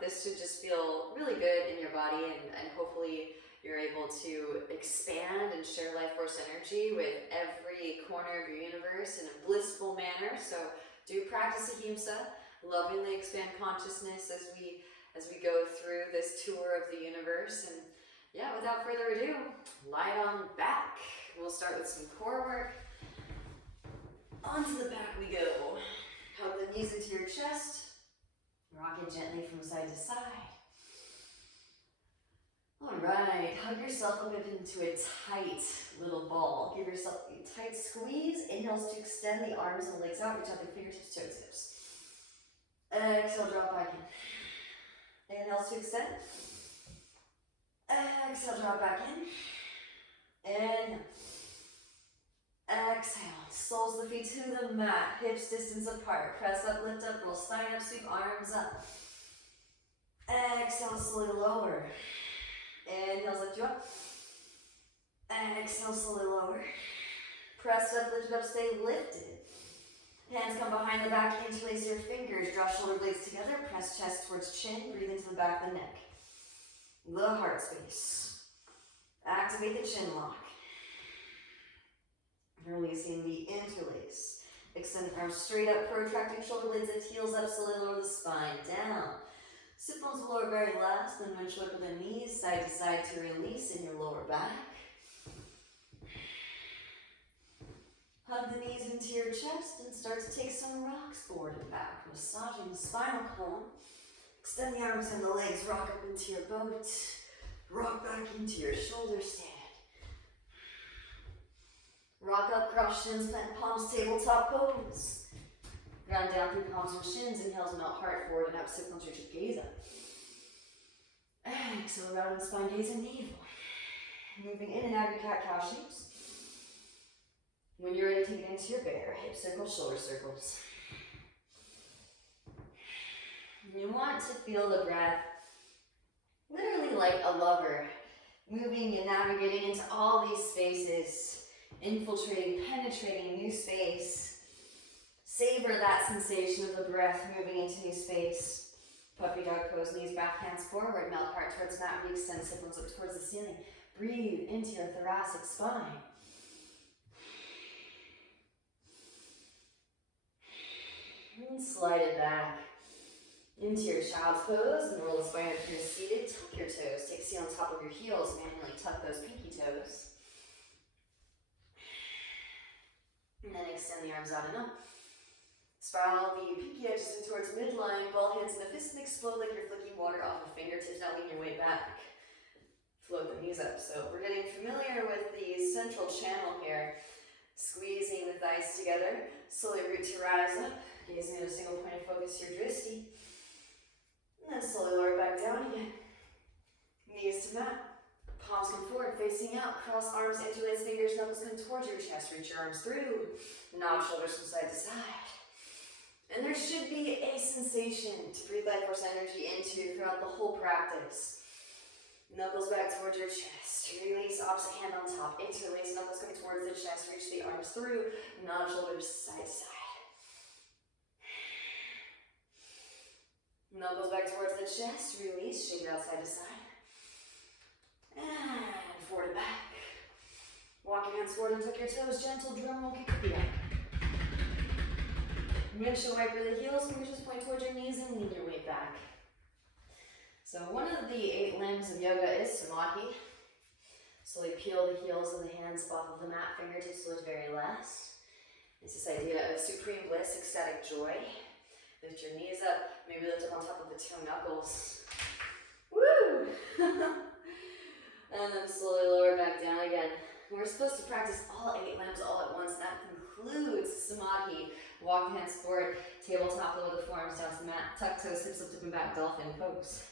This should just feel really good in your body, and hopefully you're able to expand and share life force energy with every corner of your universe in a blissful manner. So do practice ahimsa, lovingly expand consciousness as we go through this tour of the universe. And yeah, without further ado, lie on back. We'll start with some core work. Onto the back we go. Hug the knees into your chest. Rock it gently from side to side. All right, hug yourself up into a tight little ball. Give yourself a tight squeeze. Inhales to extend the arms and legs out. Reach out the fingertips, toes, hips. Exhale, drop back in. Inhales to extend. Exhale, drop back in. Inhale. Exhale. Soles of the feet to the mat. Hips distance apart. Press up, lift up, roll spine up, sweep arms up. Exhale, slowly lower. Inhale, lift you up. Exhale, slowly lower. Press up, lift it up, stay lifted. Hands come behind the back, interlace your fingers, draw shoulder blades together, press chest towards chin, breathe into the back of the neck. The heart space. Activate the chin lock. Releasing the interlace. Extend the arms straight up, protracting shoulder blades and heels up, slowly lower the spine down. Sit bones will lower very last, then winch look with the knees side to side to release in your lower back. Hug the knees into your chest and start to take some rocks forward and back, massaging the spinal column. Extend the arms and the legs, rock up into your boat. Rock back into your shoulder stand. Rock up, cross shins, plant palms, tabletop pose. Ground down through palms and shins. Inhale to melt heart forward and up. Sit bones, reach gaze up. Exhale, rounding spine, gaze and navel. Moving in and out of your cat-cow shapes. When you're ready, take it into your bear. Hip circles, shoulder circles. You want to feel the breath literally like a lover, moving and navigating into all these spaces, infiltrating, penetrating new space. Savor that sensation of the breath moving into new space. Puppy dog pose, knees back, hands forward, melt heart towards mat, re-extend, sit bones up towards the ceiling. Breathe into your thoracic spine. And slide it back into your child's pose and roll the spine up here seated. Tuck your toes. Take a seat on top of your heels. Manually tuck those pinky toes. And then extend the arms out and up. Spiral the pinky edges in towards midline. Ball hands in a fist and explode like you're flicking water off the fingertips. Now lean your way back. Float the knees up. So we're getting familiar with the central channel here. Squeezing the thighs together. Slowly root to rise up. Gazing at a single point of focus, your drishti. And then slowly lower back down again. Knees to mat. Palms come forward, facing out. Cross arms, interlace fingers, knuckles come towards your chest. Reach your arms through. Nod shoulders from side to side. And there should be a sensation to breathe life force energy into throughout the whole practice. Knuckles back towards your chest. Release, opposite hand on top. Interlace, knuckles come towards the chest. Reach the arms through. Nod shoulders side to side. Knuckles back towards the chest. Release, shake it out side to side. And forward and back. Walk your hands forward and tuck your toes. Gentle drum roll, kick the back. Windshield wiper the heels, fingers just point towards your knees and lean your way back. So one of the 8 limbs of yoga is samadhi. Slowly peel the heels of the hands off of the mat, fingertips towards the very last. It's this idea of supreme bliss, ecstatic joy. Lift your knees up, maybe lift up on top of the toe knuckles. Woo! And then slowly lower back down again. We're supposed to practice all 8 limbs all at once. That concludes samadhi. Walk the hands forward, tabletop, lower the forearms down to the mat. Tuck toes, hips up, and back, dolphin pose.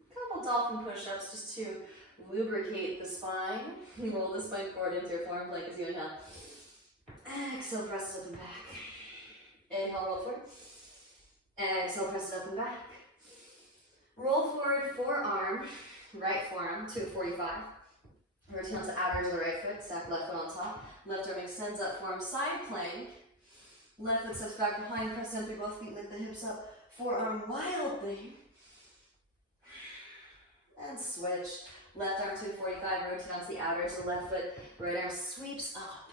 A couple dolphin push-ups just to lubricate the spine. Roll the spine forward into your forearm plank as you inhale. Exhale, press it up and back. Inhale, roll forward. Exhale, press it up and back. Roll forward, forearm, right forearm to 45. Rotate onto the outer edge of the right foot, stack left foot on top. Left arm extends up, forearm side plank. Left foot steps back behind, press down through both feet, lift the hips up. Forearm wild thing. And switch. Left arm to 45, rotate onto the outer to the left foot. Right arm sweeps up.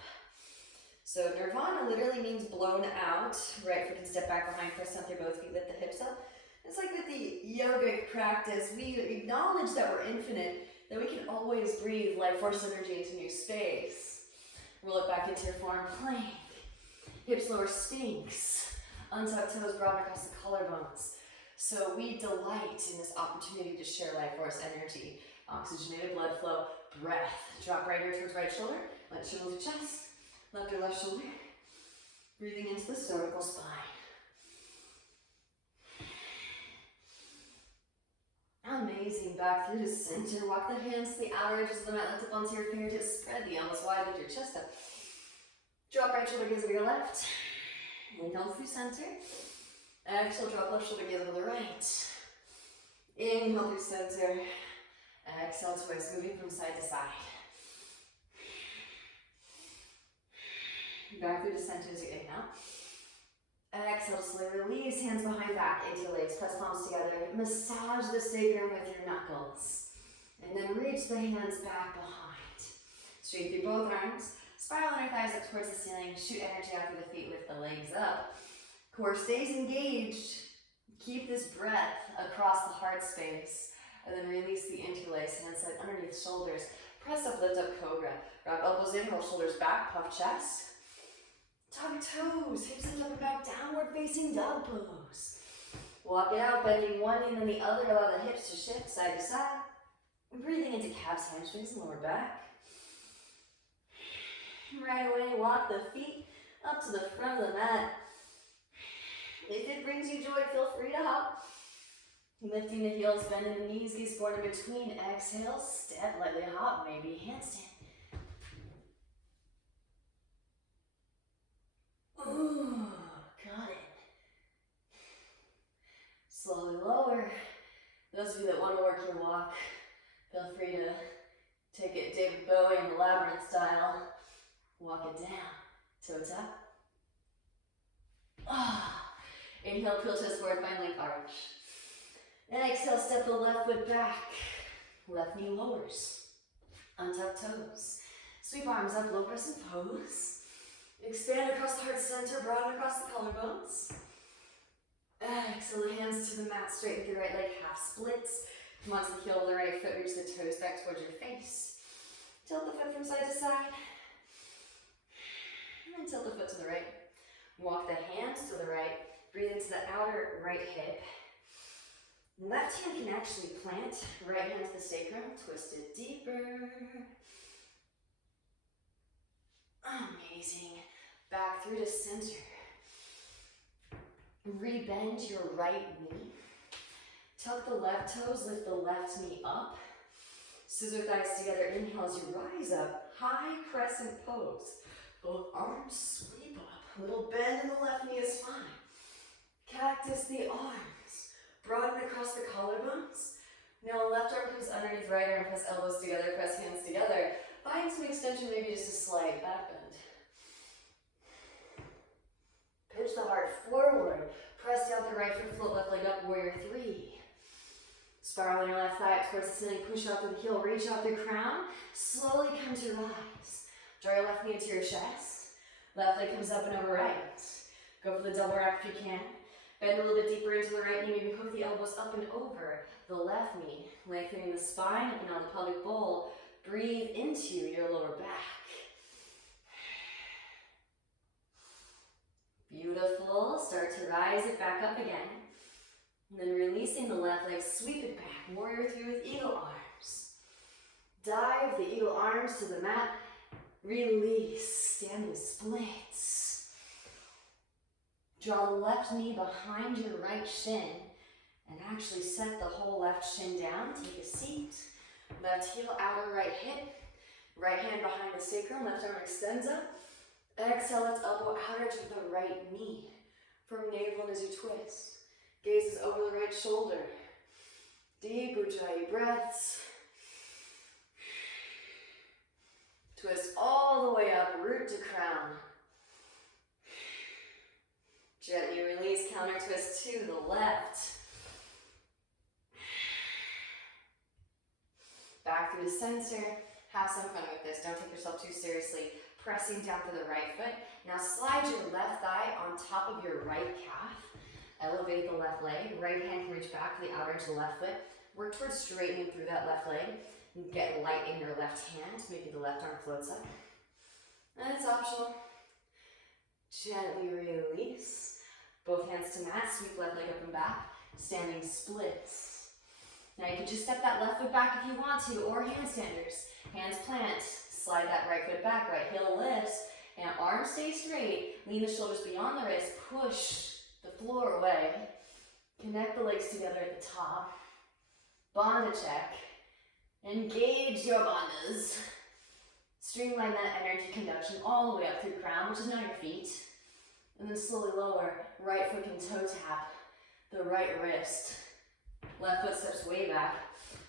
So Nirvana literally means blown out. Right foot can step back behind, press down through both feet, lift the hips up. It's like with the yogic practice, we acknowledge that we're infinite, that we can always breathe life force energy into new space. Roll it back into your forearm plank. Hips lower, sphinx. Untuck toes, broaden across the collarbones. So we delight in this opportunity to share life force energy. Oxygenated blood flow, breath. Drop right ear towards right shoulder. Let shoulder to chest. Left or left shoulder. Breathing into the cervical spine. Amazing. Back through to center. Walk the hands to the outer edges of the mat. Lift up onto your fingertips. Spread the elbows wide. Lift your chest up. Drop right shoulder, gaze over your left. Inhale through center. Exhale, drop left shoulder, gaze over the right. Inhale through center. Exhale, twist, moving from side to side. Back through to center as you inhale. Exhale, slowly release, hands behind back, into your legs, press palms together. Massage the sacrum with your knuckles. And then reach the hands back behind. Straight through both arms. Spiral inner thighs up towards the ceiling. Shoot energy out through the feet, lift the legs up. Core stays engaged. Keep this breath across the heart space. And then release the interlace, hands slide underneath shoulders. Press up, lift up, cobra. Grab elbows in, roll shoulders back, puff chest. Tuck toes, hips and up and back, downward facing dog pose. Walk it out, bending one knee and then the other. Allow the hips to shift side to side. Breathing into calves, hamstrings, and lower back. Right away, walk the feet up to the front of the mat. If it brings you joy, feel free to hop. Lifting the heels, bending the knees, gaze forward in between. Exhale, step lightly, hop, maybe handstand. Ooh, got it. Slowly lower. Those of you that want to work your walk, feel free to take it David Bowie in the labyrinth style. Walk it down. Toe tap. Inhale, peel chest forward, find length arch. And exhale, step the left foot back. Left knee lowers. Untuck toes. Sweep arms up, low press and pose. Expand across the heart center, broaden across the collarbones. Exhale, the hands to the mat, straighten through right leg, half splits. Come onto the heel of the right foot, reach the toes back towards your face. Tilt the foot from side to side. And then tilt the foot to the right. Walk the hands to the right. Breathe into the outer right hip. Left hand can actually plant. Right hand to the sacrum. Twist it deeper. Amazing. Back through to center. Rebend your right knee. Tuck the left toes. Lift the left knee up. Scissor thighs together. Inhale as you rise up. High crescent pose. Both arms sweep up. Little bend in the left knee is fine. Cactus the arms. Broaden across the collarbones. Now left arm comes underneath right arm, press elbows together, press hands together. Find some extension, maybe just a slight back bend. Pitch the heart forward. Press down the right foot, float left leg up, warrior three. Spiral your left thigh up towards the ceiling, push out to the heel, reach out the crown. Slowly come to rise. Draw your left knee into your chest. Left leg comes up and over right. Go for the double wrap if you can. Bend a little bit deeper into the right knee, maybe hook the elbows up and over the left knee. Lengthening the spine, up and down the pelvic bowl. Breathe into your lower back. Beautiful. Start to rise it back up again. And then releasing the left leg, sweep it back. Warrior three with eagle arms. Dive the eagle arms to the mat. Release. Standing splits. Draw the left knee behind your right shin and actually set the whole left shin down. Take a seat. Left heel, outer right hip. Right hand behind the sacrum. Left arm extends up. Exhale, left elbow outer edge of the right knee. From navel as you twist. Gaze is over the right shoulder. Deep Ujjayi breaths. Twist all the way up, root to crown. Gently release, counter twist to the left. Back through the center. Have some fun with this. Don't take yourself too seriously. Pressing down for the right foot. Now slide your left thigh on top of your right calf. Elevate the left leg. Right hand can reach back to the outer edge of the left foot. Work towards straightening through that left leg. Get light in your left hand. Maybe the left arm floats up. And it's optional. Gently release. Both hands to mat. Sweep left leg up and back. Standing splits. Now you can just step that left foot back if you want to, or handstanders. Hands plant. Slide that right foot back. Right heel lifts. And arms stay straight. Lean the shoulders beyond the wrist. Push the floor away. Connect the legs together at the top. Bandha check. Engage your bandhas. Streamline that energy conduction all the way up through crown, which is now your feet. And then slowly lower. Right foot can toe tap the right wrist. Left foot steps way back.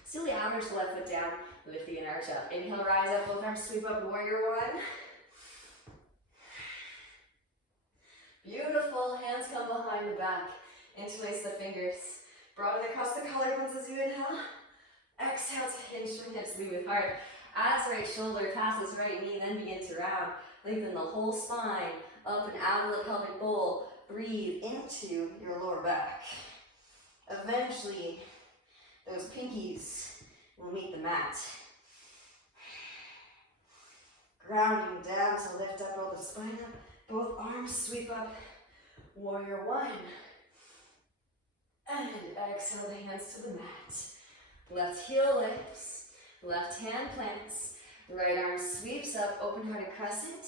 Seal the outer edge of the left foot down. Lift the inner arch up. Inhale, rise up. Both arms sweep up. Warrior one. Beautiful. Hands come behind the back. Interlace the fingers. Broaden across the collarbones as you inhale. Exhale to hinge from hips. Lead with heart. As right shoulder passes right knee, then begin to round. Lengthen the whole spine. Up and out of the pelvic bowl. Breathe into your lower back. Eventually, those pinkies will meet the mat. Grounding down to lift up, roll the spine up. Both arms sweep up. Warrior one. And exhale the hands to the mat. Left heel lifts. Left hand plants. Right arm sweeps up, open-hearted crescent.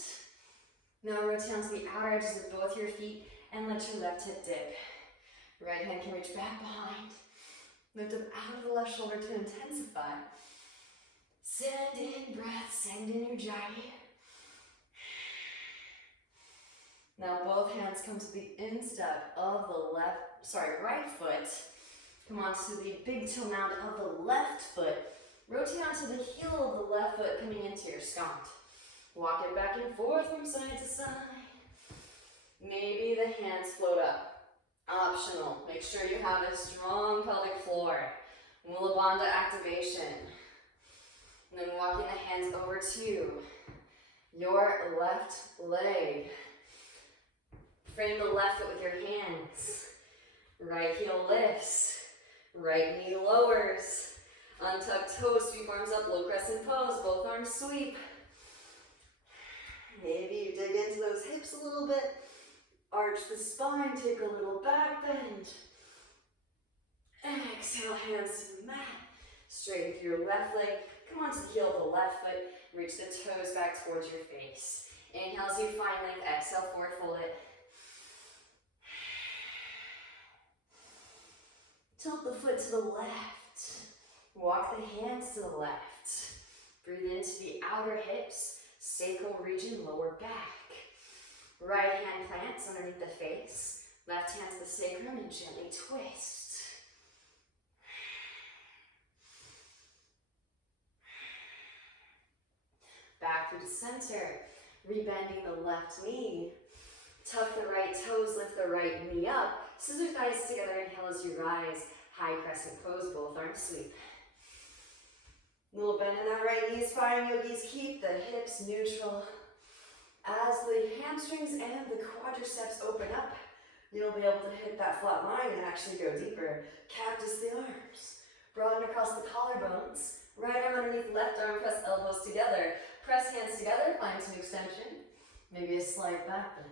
Now rotate onto the outer edges of both your feet and let your left hip dip. Right hand can reach back behind. Lift up out of the left shoulder to intensify. Send in breath, send in ujjayi. Now both hands come to the instep of the right foot. Come on to the big toe mound of the left foot. Rotate onto the heel of the left foot coming into your stomp. Walk it back and forth from side to side. Maybe the hands float up. Optional. Make sure you have a strong pelvic floor. Mula Bandha activation. And then walking the hands over to your left leg. Frame the left foot with your hands. Right heel lifts. Right knee lowers. Untuck toes, sweep arms up, low crescent pose. Both arms sweep. Maybe you dig into those hips a little bit. Arch the spine, take a little back bend. Exhale, hands to the mat. Straighten through your left leg. Come onto the heel of the left foot. Reach the toes back towards your face. Inhale as you find length. Exhale, forward fold it. Tilt the foot to the left. Walk the hands to the left. Breathe into the outer hips. Sacral region, lower back. Right hand plants underneath the face. Left hand to the sacrum and gently twist. Back through the center. Rebending the left knee. Tuck the right toes, lift the right knee up. Scissor thighs together, inhale as you rise. High crescent pose, both arms sweep. Little bend in that right knee is fine, yogis. Keep the hips neutral. As the hamstrings and the quadriceps open up, you'll be able to hit that flat line and actually go deeper. Cactus the arms. Broaden across the collarbones. Right arm underneath left arm, press elbows together. Press hands together, find some extension. Maybe a slight back bend.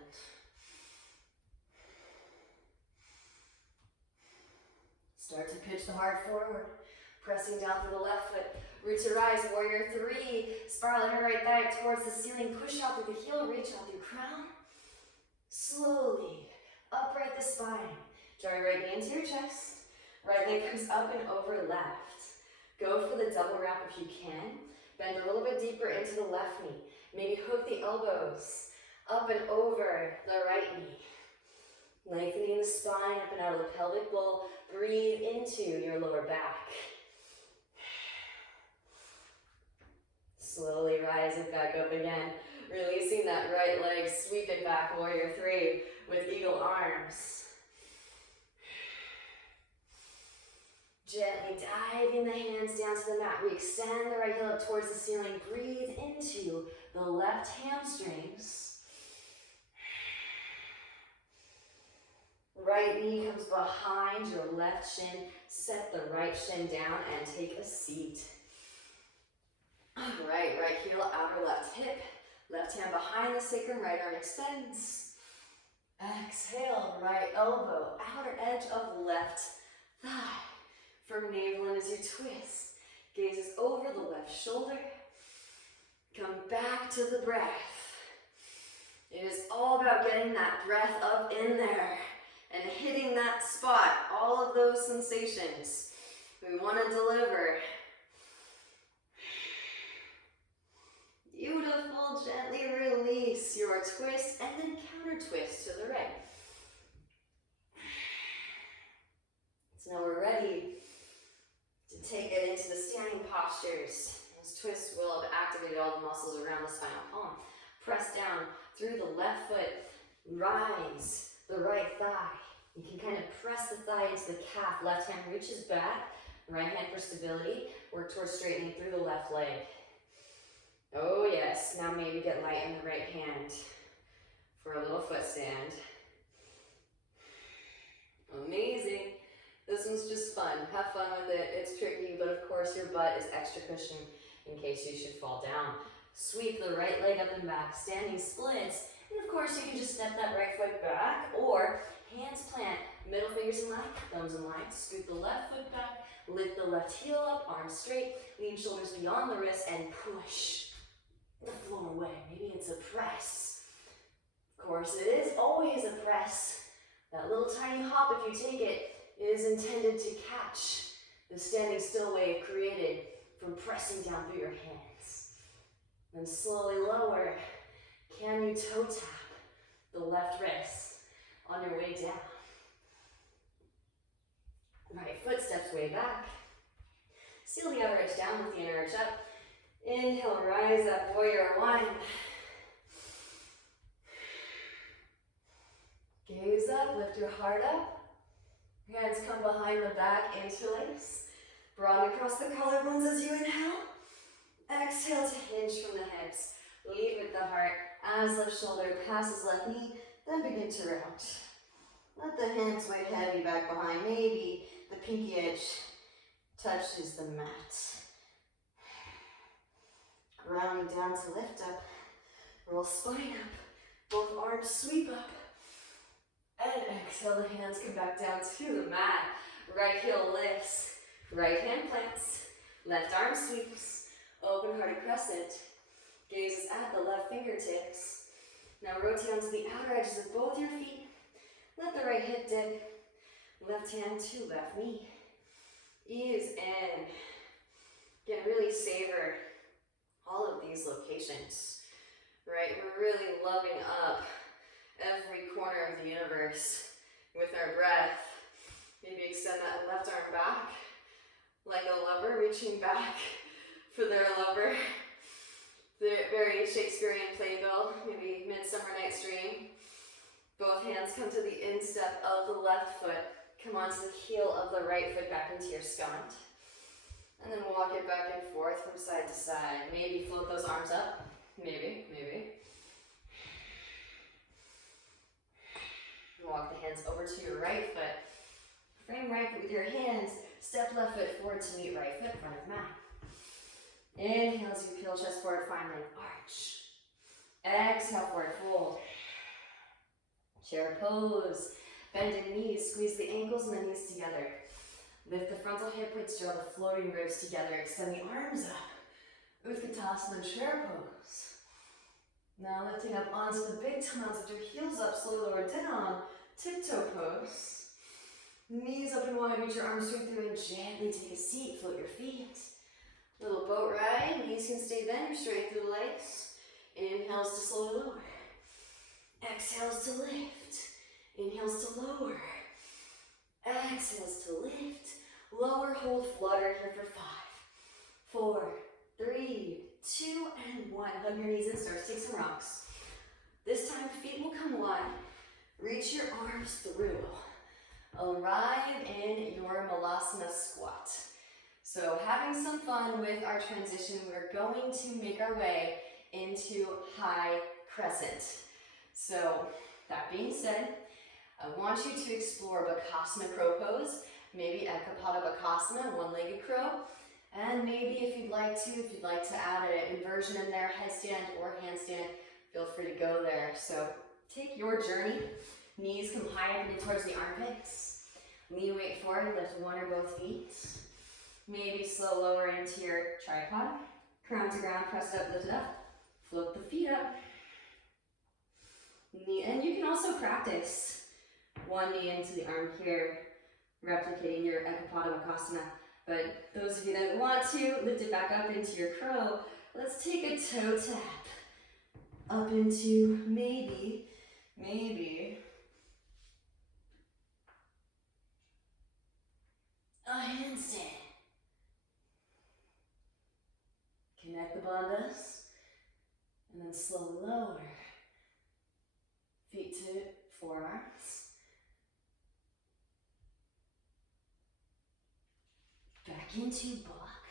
Start to pitch the heart forward. Pressing down through the left foot. Root to rise, warrior three. Spiral your right thigh towards the ceiling. Push out through the heel, reach out through crown. Slowly, upright the spine. Draw your right knee into your chest. Right leg comes up and over left. Go for the double wrap if you can. Bend a little bit deeper into the left knee. Maybe hook the elbows up and over the right knee. Lengthening the spine up and out of the pelvic bowl. Breathe into your lower back. Slowly rise it back up again. Releasing that right leg, sweep it back, warrior three with eagle arms. Gently diving the hands down to the mat. We extend the right heel up towards the ceiling. Breathe into the left hamstrings. Right knee comes behind your left shin. Set the right shin down and take a seat. Right heel, outer left hip. Left hand behind the sacrum, right arm extends. Exhale, right elbow, outer edge of left thigh. From navel in as you twist. Gazes over the left shoulder. Come back to the breath. It is all about getting that breath up in there and hitting that spot, all of those sensations we want to deliver. Beautiful, gently release your twist and then counter twist to the right. So now we're ready to take it into the standing postures. Those twists will have activated all the muscles around the spinal column. Press down through the left foot, rise the right thigh. You can kind of press the thigh into the calf. Left hand reaches back, right hand for stability. Work towards straightening through the left leg. Oh yes, now maybe get light in the right hand for a little foot stand. Amazing. This one's just fun. Have fun with it. It's tricky, but of course your butt is extra cushion in case you should fall down. Sweep the right leg up and back, standing splits. And of course you can just step that right foot back or hands plant, middle fingers in line, thumbs in line. Scoot the left foot back, lift the left heel up, arms straight, lean shoulders beyond the wrist and push the floor away. Maybe it's a press. Of course it is always a press. That little tiny hop, if you take it, is intended to catch the standing still wave created from pressing down through your hands. Then slowly lower. Can you toe tap the left wrist on your way down? Right foot steps way back. Seal the outer edge down with the inner edge up. Inhale, rise up, warrior one. Gaze up, lift your heart up. Hands come behind the back, interlace. Broaden across the collarbones as you inhale. Exhale to hinge from the hips. Lead with the heart as left shoulder passes left knee, then begin to round. Let the hands weight heavy back behind. Maybe the pinky edge touches the mat. Grounding down to lift up. Roll spine up. Both arms sweep up. And exhale, the hands come back down to the mat. Right heel lifts. Right hand plants. Left arm sweeps. Open hearted crescent. Gaze at the left fingertips. Now rotate onto the outer edges of both your feet. Let the right hip dip. Left hand to left knee. Ease in. Again, really savor all of these locations. Right? We're really loving up every corner of the universe with our breath. Maybe extend that left arm back like a lover reaching back for their lover. The very Shakespearean playbill, maybe Midsummer Night's Dream. Both hands come to the instep of the left foot. Come onto the heel of the right foot back into your skunt. And then walk it back and forth from side to side. Maybe float those arms up. Maybe. Walk the hands over to your right foot. Frame right foot with your hands. Step left foot forward to meet right foot in front of mat. Inhale as you peel chest forward, find length arch. Exhale, forward fold. Chair pose. Bended knees, squeeze the ankles and the knees together. Lift the frontal hip widths, draw the floating ribs together. Extend the arms up. Utkatasana chair pose. Now lifting up onto the big toes with your heels up, slowly lower down. Tiptoe pose. Knees open wide, reach your arms straight through and gently take a seat. Float your feet. Little boat ride. Knees can stay bent or straight through the legs. Inhales to slowly lower. Exhales to lift. Inhales to lower. Exhales to lift. Lower, hold, flutter here for 5, 4, 3, 2, and 1. Hug your knees and start to take some rocks. This time, feet will come wide. Reach your arms through. Arrive in your Malasana squat. So having some fun with our transition, we're going to make our way into high crescent. So that being said, I want you to explore Bakasana crow pose, maybe Ekapada Bakasana, one-legged crow, and maybe if you'd like to add an inversion in there, headstand or handstand, feel free to go there. So take your journey. Knees come high up and towards the armpits. Lean weight forward, lift one or both feet. Maybe slow lower into your tripod. Crown to ground, press it up, lift it up. Float the feet up. And you can also practice one knee into the arm here, replicating your Ekapada Bakasana. But those of you that want to, lift it back up into your crow. Let's take a toe tap up into maybe a handstand. Connect the bandhas, and then slow lower. Feet to forearms. Back into block.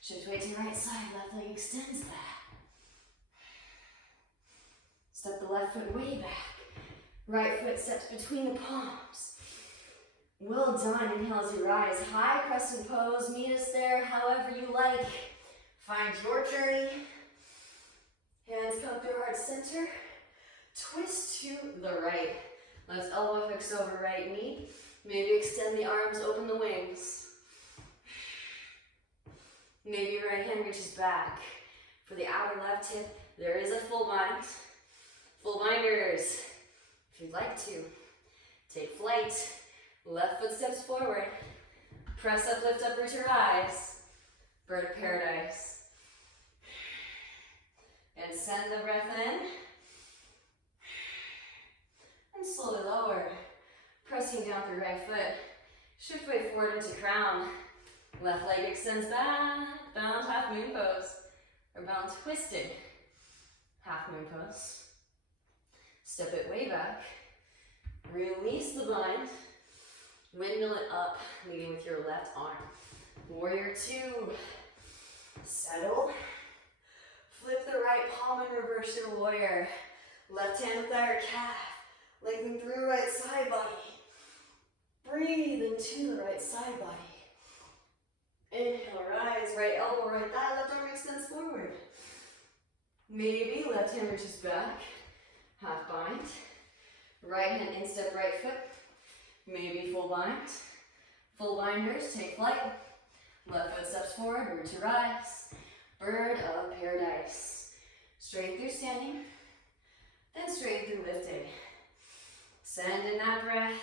Shift weight to the right side, left leg extends back. Step the left foot way back. Right foot steps between the palms. Well done. Inhale as you rise. High crescent pose. Meet us there however you like. Find your journey. Hands come through heart center. Twist to the right. Left elbow hooks over right knee. Maybe extend the arms, open the wings. Maybe right hand reaches back. For the outer left hip, there is a full bind. Full binders. If you'd like to, take flight. Left foot steps forward. Press up, lift up, root your eyes. Bird of paradise. And send the breath in. And slowly lower. Pressing down through right foot. Shift weight forward into crown. Left leg extends back. Bound half moon pose. Or bound twisted half moon pose. Step it way back. Release the bind. Windmill it up, leading with your left arm. Warrior 2. Settle. Flip the right palm and reverse your warrior. Left hand with our calf. Lengthen through right side body. Breathe into the right side body. Inhale, rise, right elbow, right thigh, left arm extends forward. Maybe left hand reaches back. Half bind. Right hand instep right foot. Maybe full bind. Full binders, take flight. Left foot steps forward, root to rise. Bird of paradise. Straight through standing, then straight through lifting. Send in that breath.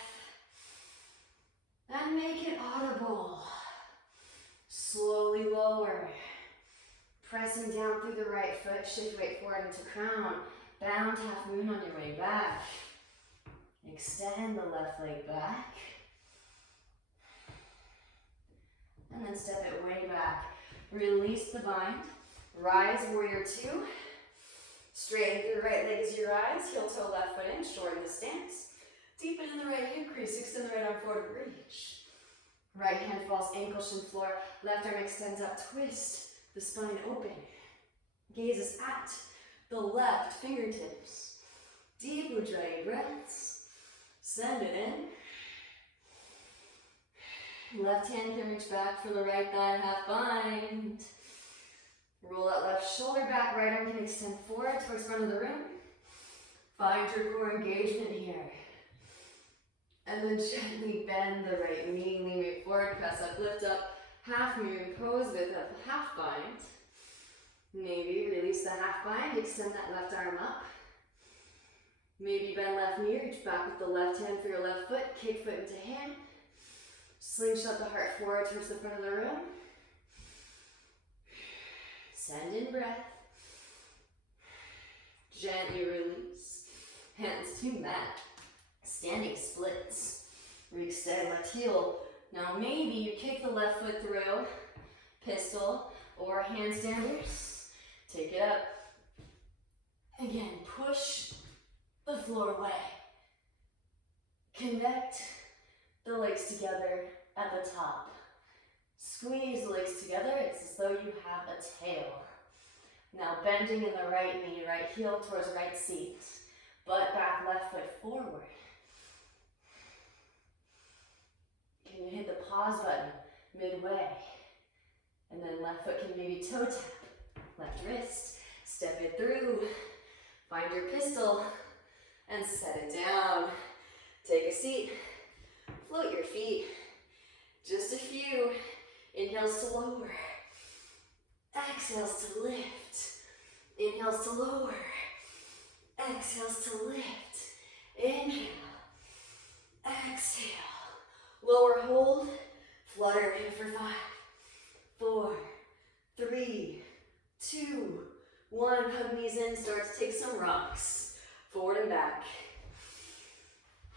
And make it audible. Slowly lower. Pressing down through the right foot, shift weight forward into crown. Bound half moon on your way back. Extend the left leg back. And then step it way back. Release the bind. Rise, warrior 2. Straighten through the right leg as you rise. Heel toe left foot in, shorten the stance. Deepen in the right hip crease. Extend the right arm forward, reach. Right hand falls, ankle shin floor. Left arm extends up, twist. The spine open. Gaze is at the left fingertips. Deep Ujjayi breaths. Send it in. Left hand can reach back for the right thigh, half bind. Roll that left shoulder back, right arm can extend forward towards front of the room. Find your core engagement here. And then gently bend the right knee, lean weight forward, press up, lift up. Half moon pose with a half bind. Maybe release the half bind, extend that left arm up. Maybe bend left knee, reach back with the left hand for your left foot, kick foot into hand. Slingshot the heart forward towards the front of the room. Send in breath. Gently release. Hands to mat. Standing splits. Re-extend left heel. Now maybe you kick the left foot through, pistol or handstanders. Take it up. Again, push the floor away. Connect the legs together at the top. Squeeze the legs together. It's as though you have a tail. Now bending in the right knee, right heel towards right seat. Butt back, left foot forward. Can you hit the pause button midway? And then left foot can maybe toe tap. Left wrist, step it through. Find your pistol and set it down. Take a seat, float your feet. Just a few. Inhales to lower. Exhales to lift. Inhales to lower. Exhales to lift. Inhale. Exhale. Lower hold. Flutter in for 5, 4, 3, 2, 1. Hug knees in. Start to take some rocks. Forward and back.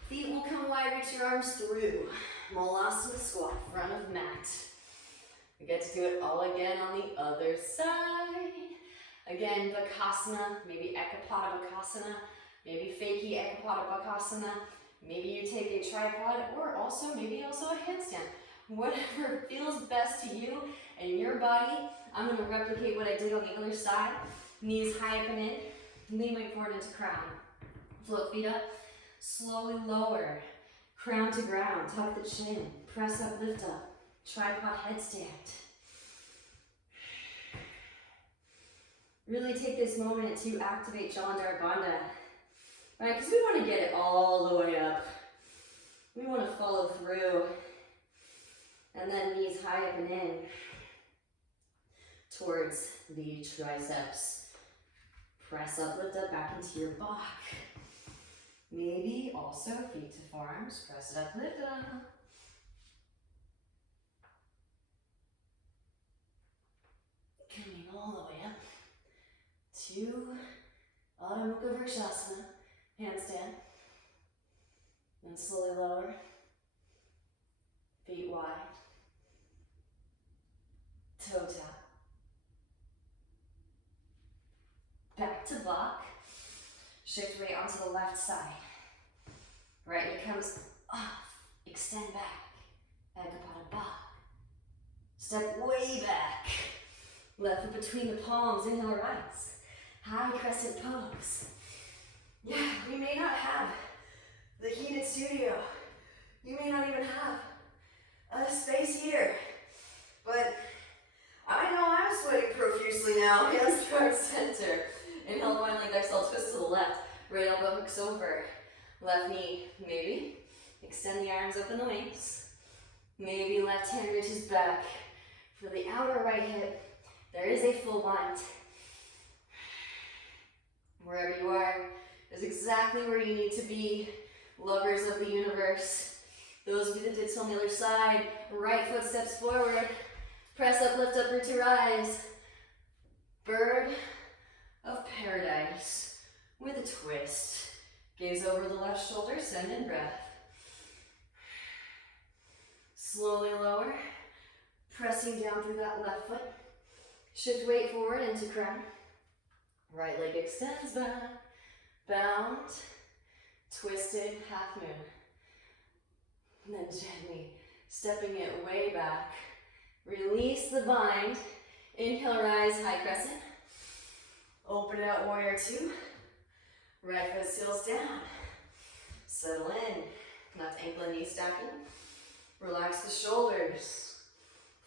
Feet will come wide. Reach your arms through. Molasana squat. Front of mat. We get to do it all again on the other side. Again, Bakasana, maybe Ekapada Bakasana, maybe Fakie Ekapada Bakasana. Maybe you take a tripod or maybe also a handstand. Whatever feels best to you and your body. I'm going to replicate what I did on the other side. Knees high up and in. Lean weight forward into crown. Float feet up. Slowly lower. Crown to ground. Tuck the chin. Press up, lift up. Tripod headstand. Really take this moment to activate Jalandhara Bandha, right? Because we want to get it all the way up. We want to follow through. And then knees high up and in towards the triceps. Press up, lift up, back into your block. Maybe also feet to forearms. Press it up, lift up. Coming all the way up to Adho Mukha Vrikshasana, handstand. And slowly lower, feet wide, toe tap. Back to block, shift weight onto the left side. Right knee comes off, extend back, Ekapada Ba. Step way back. Left foot between the palms, inhale, rise. High crescent pose. Yeah, we may not have the heated studio. You may not even have a space here. But I know I'm sweating profusely now. Hands towards center. Inhale, finally, exhale, twist to the left. Right elbow hooks over. Left knee, maybe. Extend the arms, open the wings. Maybe left hand reaches back for the outer right hip. There is a full bind. Wherever you are is exactly where you need to be. Lovers of the universe. Those of you that did so on the other side, right foot steps forward. Press up, lift up, root to rise. Bird of paradise with a twist. Gaze over the left shoulder, send in breath. Slowly lower. Pressing down through that left foot. Shift weight forward into crown. Right leg extends back. Bound. Twisted half moon. And then gently stepping it way back. Release the bind. Inhale, rise, high crescent. Open out, warrior 2. Right foot seals down. Settle in. Left ankle and knee stacking. Relax the shoulders.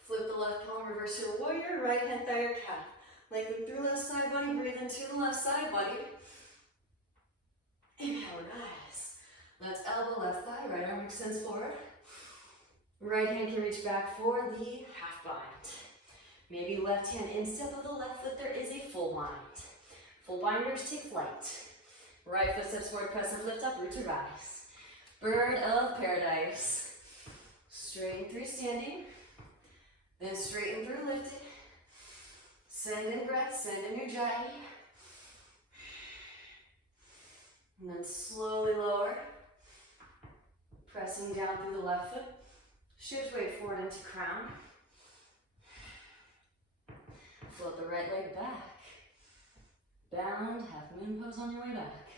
Flip the left palm, reverse your warrior, right hand thigh or calf. Lengthen through left side body, breathe into the left side body. Inhale, rise. Left elbow, left thigh, right arm extends forward. Right hand can reach back for the half bind. Maybe left hand instep of the left foot, there is a full bind. Full binders take flight. Right foot steps forward, press up, lift up, root to rise. Bird of paradise. Straighten through standing. Then straighten through lifted. Send in breath, send in your jai. And then slowly lower. Pressing down through the left foot. Shift weight forward into crown. Float the right leg back. Bound, half moon pose on your way back.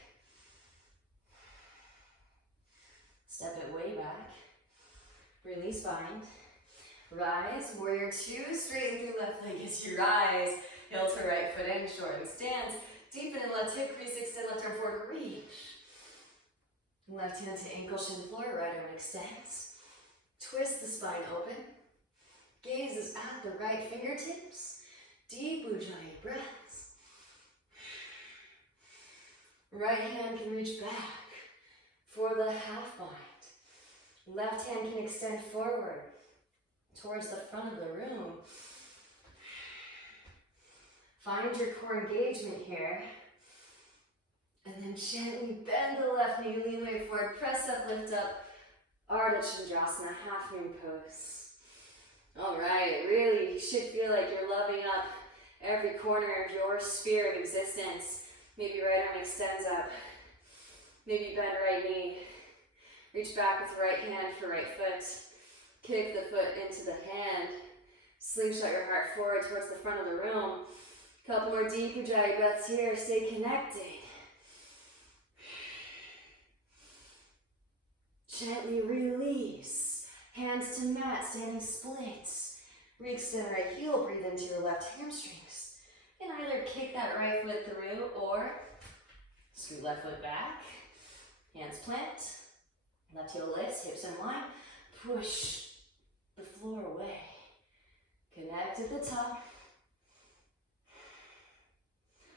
Step it way back. Release bind. Rise, warrior two, straighten through left leg as you rise. Heel to right foot in, shorten stance. Deepen in left hip crease, extend left arm forward, reach. Left hand to ankle, shin floor, right arm extends. Twist the spine open. Gaze is at the right fingertips. Deep Ujjayi breaths. Right hand can reach back for the half bind. Left hand can extend forward towards the front of the room. Find your core engagement here. And then gently bend the left knee, lean way forward, press up, lift up. Ardha Chandrasana, half moon pose. All right, really, you should feel like you're loving up every corner of your sphere of existence. Maybe right arm extends up. Maybe bend right knee. Reach back with right hand for right foot. Kick the foot into the hand. Slingshot your heart forward towards the front of the room. Couple more deep Ujjayi breaths here. Stay connected. Gently release. Hands to mat, standing splits. Re-extend right heel, breathe into your left hamstrings. And either kick that right foot through or scoot left foot back. Hands plant. Left heel lifts, hips in line. Push the floor away. Connect at the top.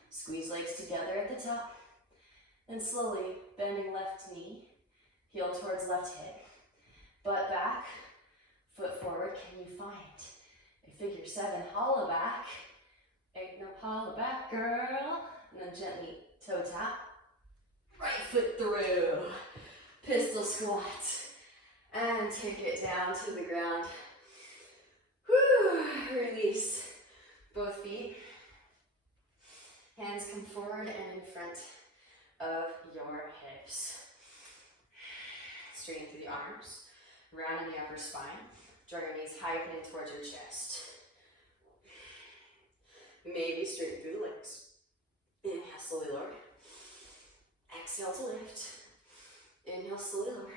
Squeeze legs together at the top. And slowly bending left knee. Heel towards left hip. Butt back. Foot forward. Can you find a figure seven? Hollow back. Ain't no hollow back, girl. And then gently toe tap. Right foot through. Pistol squat. And take it down to the ground. Whew. Release both feet. Hands come forward and in front of your hips. Straighten through the arms. Round in the upper spine. Draw your knees high and in towards your chest. Maybe straighten through the legs. Inhale, slowly lower. Exhale to lift. Inhale, slowly lower.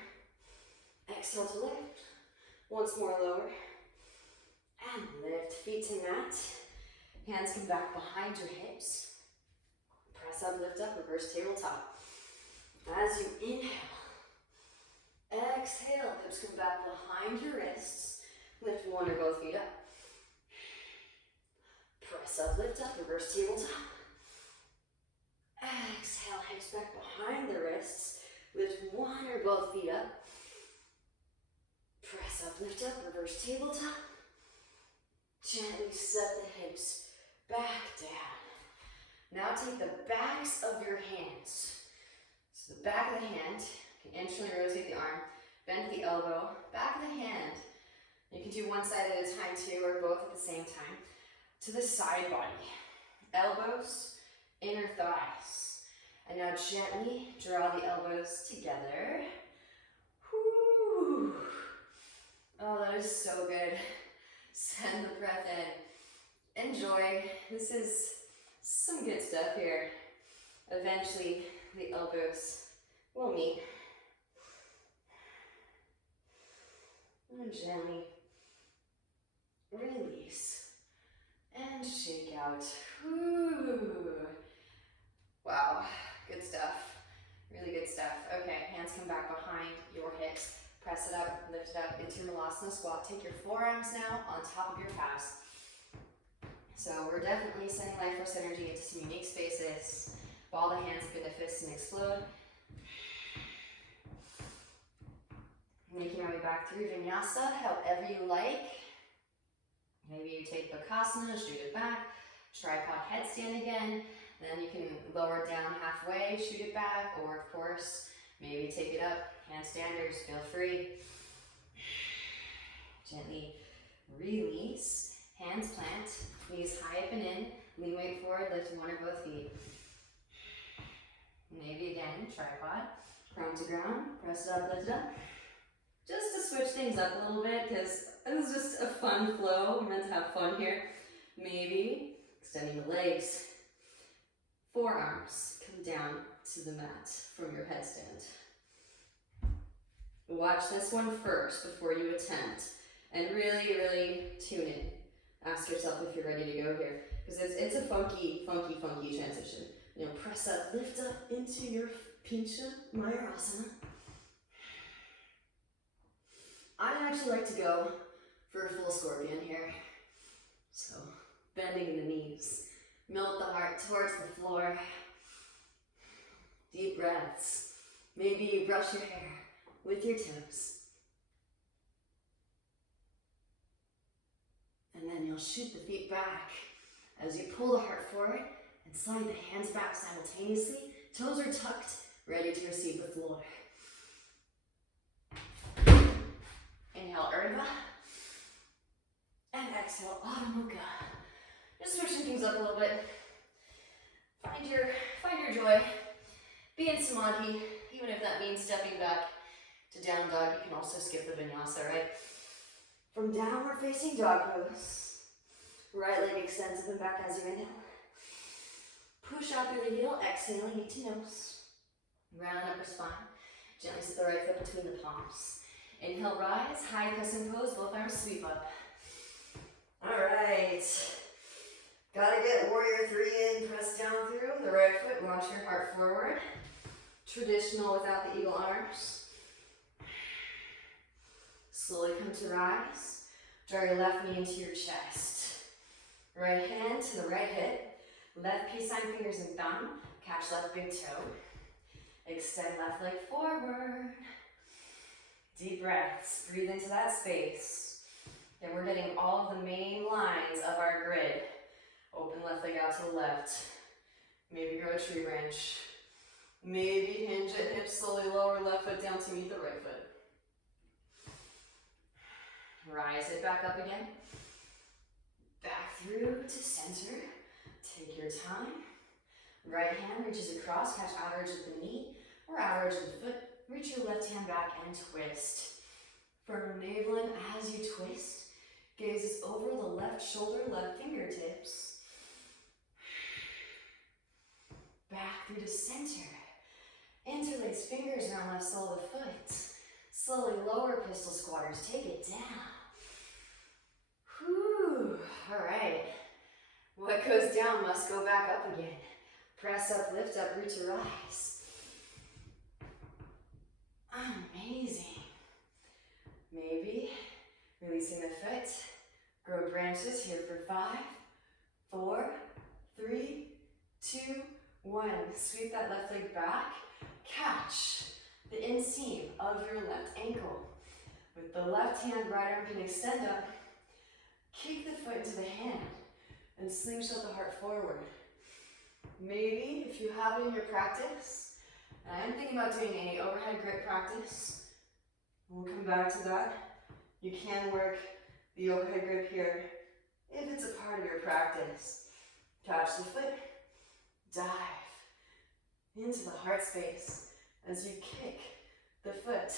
Exhale to lift. Once more lower. And lift. Feet to mat. Hands come back behind your hips. Press up, lift up, reverse tabletop. As you inhale, exhale, hips come back behind your wrists. Lift one or both feet up. Press up, lift up, reverse tabletop. Exhale, hips back behind the wrists. Lift one or both feet up. Press up, lift up, reverse tabletop. Gently set the hips back down. Now take the backs of your hands. So the back of the hand, you can internally rotate the arm, bend the elbow, back of the hand. You can do one side at a time too, or both at the same time. To the side body. Elbows, inner thighs. And now gently draw the elbows together. Whew. Oh, that is so good. Send the breath in. Enjoy. This is some good stuff here. Eventually, the elbows will meet. And gently release and shake out. Whew. Wow, good stuff. Really good stuff. Okay, hands come back behind your hips. Press it up, lift it up into Malasana squat. Take your forearms now on top of your calves. So we're definitely sending life force energy into some unique spaces. Ball the hands up into fists and explode. Making our way back through Vinyasa, however you like. Maybe you take Bakasana, shoot it back. Tripod headstand again. Then you can lower it down halfway, shoot it back, or of course, maybe take it up. Handstanders, feel free. Gently release. Hands plant. Knees high up and in. Lean weight forward, lift one or both feet. Maybe again, tripod. Prone to ground. Press it up, lift it up. Just to switch things up a little bit, because this is just a fun flow. We're meant to have fun here. Maybe extending the legs Forearms come down to the mat from your headstand. Watch this one first before you attempt, and really, really tune in. Ask yourself if you're ready to go here, because it's a funky, funky, funky transition. You know, press up, lift up into your Pincha Mayurasana. I actually like to go for a full scorpion here. So, bending the knees, melt the heart towards the floor. Deep breaths. Maybe you brush your hair with your toes. And then you'll shoot the feet back as you pull the heart forward and slide the hands back simultaneously. Toes are tucked, ready to receive the floor. Inhale, Urdhva. And exhale, Adho Mukha. Just switching things up a little bit. Find your joy. Be in Samadhi, even if that means stepping back to down dog. You can also skip the vinyasa, right? From downward facing dog pose. Right leg extends up and back as you inhale. Push out through the heel, exhaling, knee to nose. Round upper spine. Gently sit the right foot between the palms. Inhale, rise, high crescent pose, both arms sweep up. All right. Gotta get warrior 3 in, press down through the right foot, launch your heart forward. Traditional without the eagle arms. Slowly come to rise. Draw your left knee into your chest. Right hand to the right hip. Left peace sign, fingers and thumb. Catch left big toe. Extend left leg forward. Deep breaths. Breathe into that space. And we're getting all of the main lines of our grid. Open left leg out to the left. Maybe grow a tree branch. Maybe hinge at hips, slowly lower left foot down to meet the right foot. Rise it back up again. Back through to center. Take your time. Right hand reaches across, catch outer edge of the knee or outer edge of the foot. Reach your left hand back and twist. Firm navel in as you twist. Gaze over the left shoulder, left fingertips. Back through to center. Interlace fingers around left sole of the foot. Slowly lower pistol squatters. Take it down. Whew. All right. What goes down must go back up again. Press up, lift up, reach a rise. Amazing. Maybe releasing the foot. Grow branches here for 5, 4, 3, 2, 1. Sweep that left leg back. Catch the inseam of your left ankle. With the left hand, right arm can extend up. Kick the foot into the hand and slingshot the heart forward. Maybe if you have it in your practice, and I'm thinking about doing a overhead grip practice. We'll come back to that. You can work the overhead grip here if it's a part of your practice. Catch the foot, dive into the heart space as you kick the foot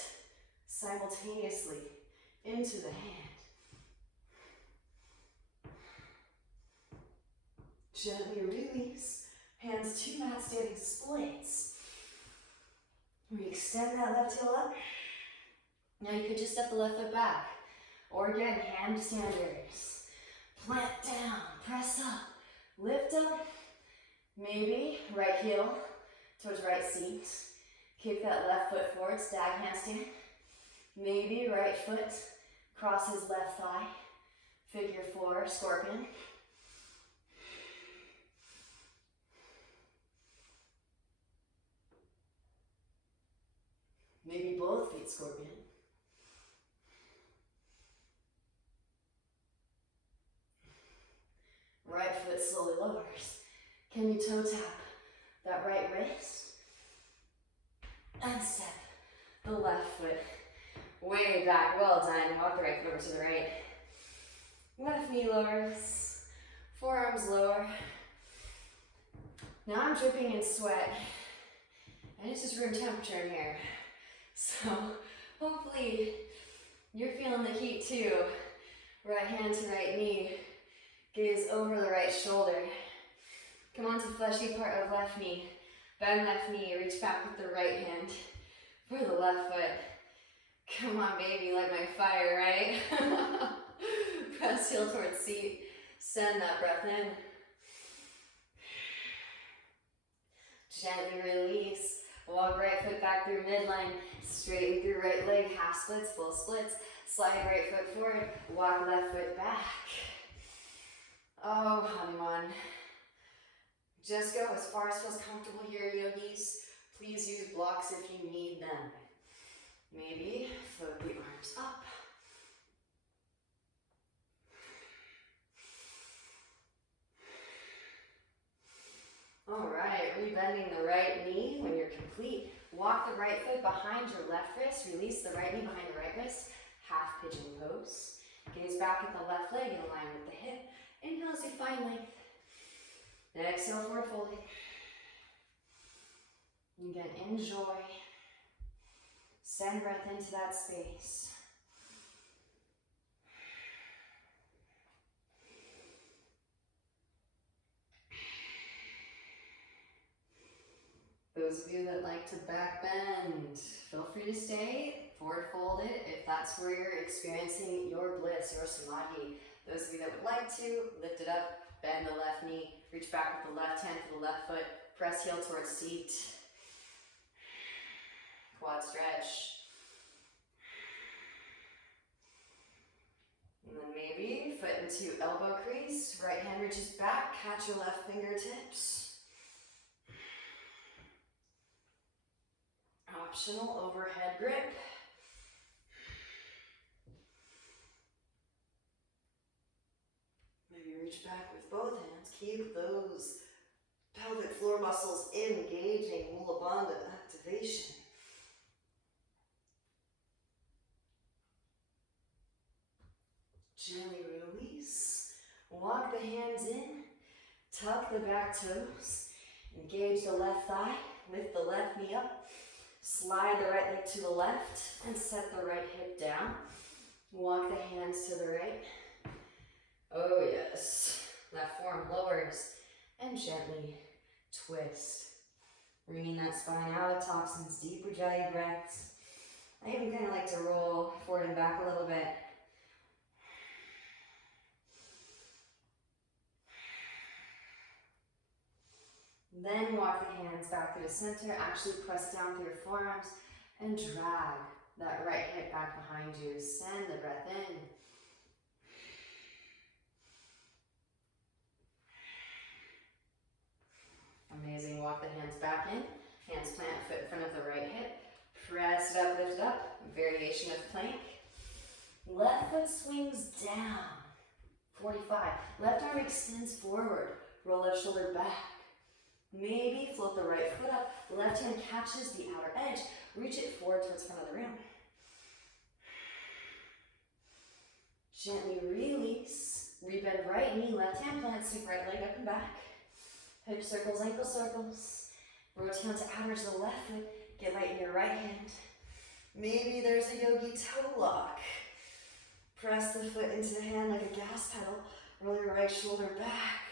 simultaneously into the hand. Gently release, hands to mat standing splits. We extend that left heel up. Now you could just step the left foot back. Or again, handstanders. Plant down, press up, lift up. Maybe right heel towards right seat. Kick that left foot forward, stag handstand. Maybe right foot crosses left thigh. Figure 4, scorpion. Maybe both feet scorpion. Right foot slowly lowers. Can you toe tap that right wrist? And step the left foot way back. Well done. Walk the right foot over to the right. Left knee lowers. Forearms lower. Now I'm dripping in sweat. And it's just room temperature in here. So hopefully you're feeling the heat too. Right hand to right knee. Gaze over the right shoulder. Come on to fleshy part of left knee. Bend left knee, reach back with the right hand for the left foot. Come on, baby, light my fire, right? Press heel towards seat. Send that breath in. Gently release. Walk right foot back through midline. Straighten through right leg. Half splits, full splits. Slide right foot forward. Walk left foot back. Oh, Hanuman. Just go as far as feels comfortable here, yogis. Please use blocks if you need them. Maybe float the arms up. All right, rebending the right knee when you're complete. Walk the right foot behind your left wrist. Release the right knee behind the right wrist. Half pigeon pose. Gaze back at the left leg in line with the hip. Inhale as you find length. Exhale, forward folding. Again, enjoy. Send breath into that space. Those of you that like to back bend, feel free to stay, forward fold it if that's where you're experiencing your bliss, your samadhi. Those of you that would like to, lift it up, bend the left knee, reach back with the left hand for the left foot, press heel towards seat. Quad stretch. And then maybe foot into elbow crease, right hand reaches back, catch your left fingertips. Optional overhead grip. Maybe reach back with both hands. Keep those pelvic floor muscles engaging, Mula Bandha activation. Gently release. Walk the hands in. Tuck the back toes. Engage the left thigh. Lift the left knee up. Slide the right leg to the left and set the right hip down. Walk the hands to the right. Oh yes. That form lowers and gently twist. Bringing that spine out of toxins, deep Ujjayi breaths. I even kind of like to roll forward and back a little bit. Then walk the hands back through the center. Actually press down through your forearms and drag that right hip back behind you. Send the breath in. Amazing. Walk the hands back in. Hands plant foot in front of the right hip. Press it up, lift it up. Variation of plank. Left foot swings down. 45. Left arm extends forward. Roll left shoulder back. Maybe float the right foot up. Left hand catches the outer edge. Reach it forward towards front of the room. Gently release. Rebend right knee, left hand plant, stick right leg up and back. Hip circles, ankle circles. Rotate onto outer to the left foot. Get light in your right hand. Maybe there's a yogi toe lock. Press the foot into the hand like a gas pedal. Roll your right shoulder back.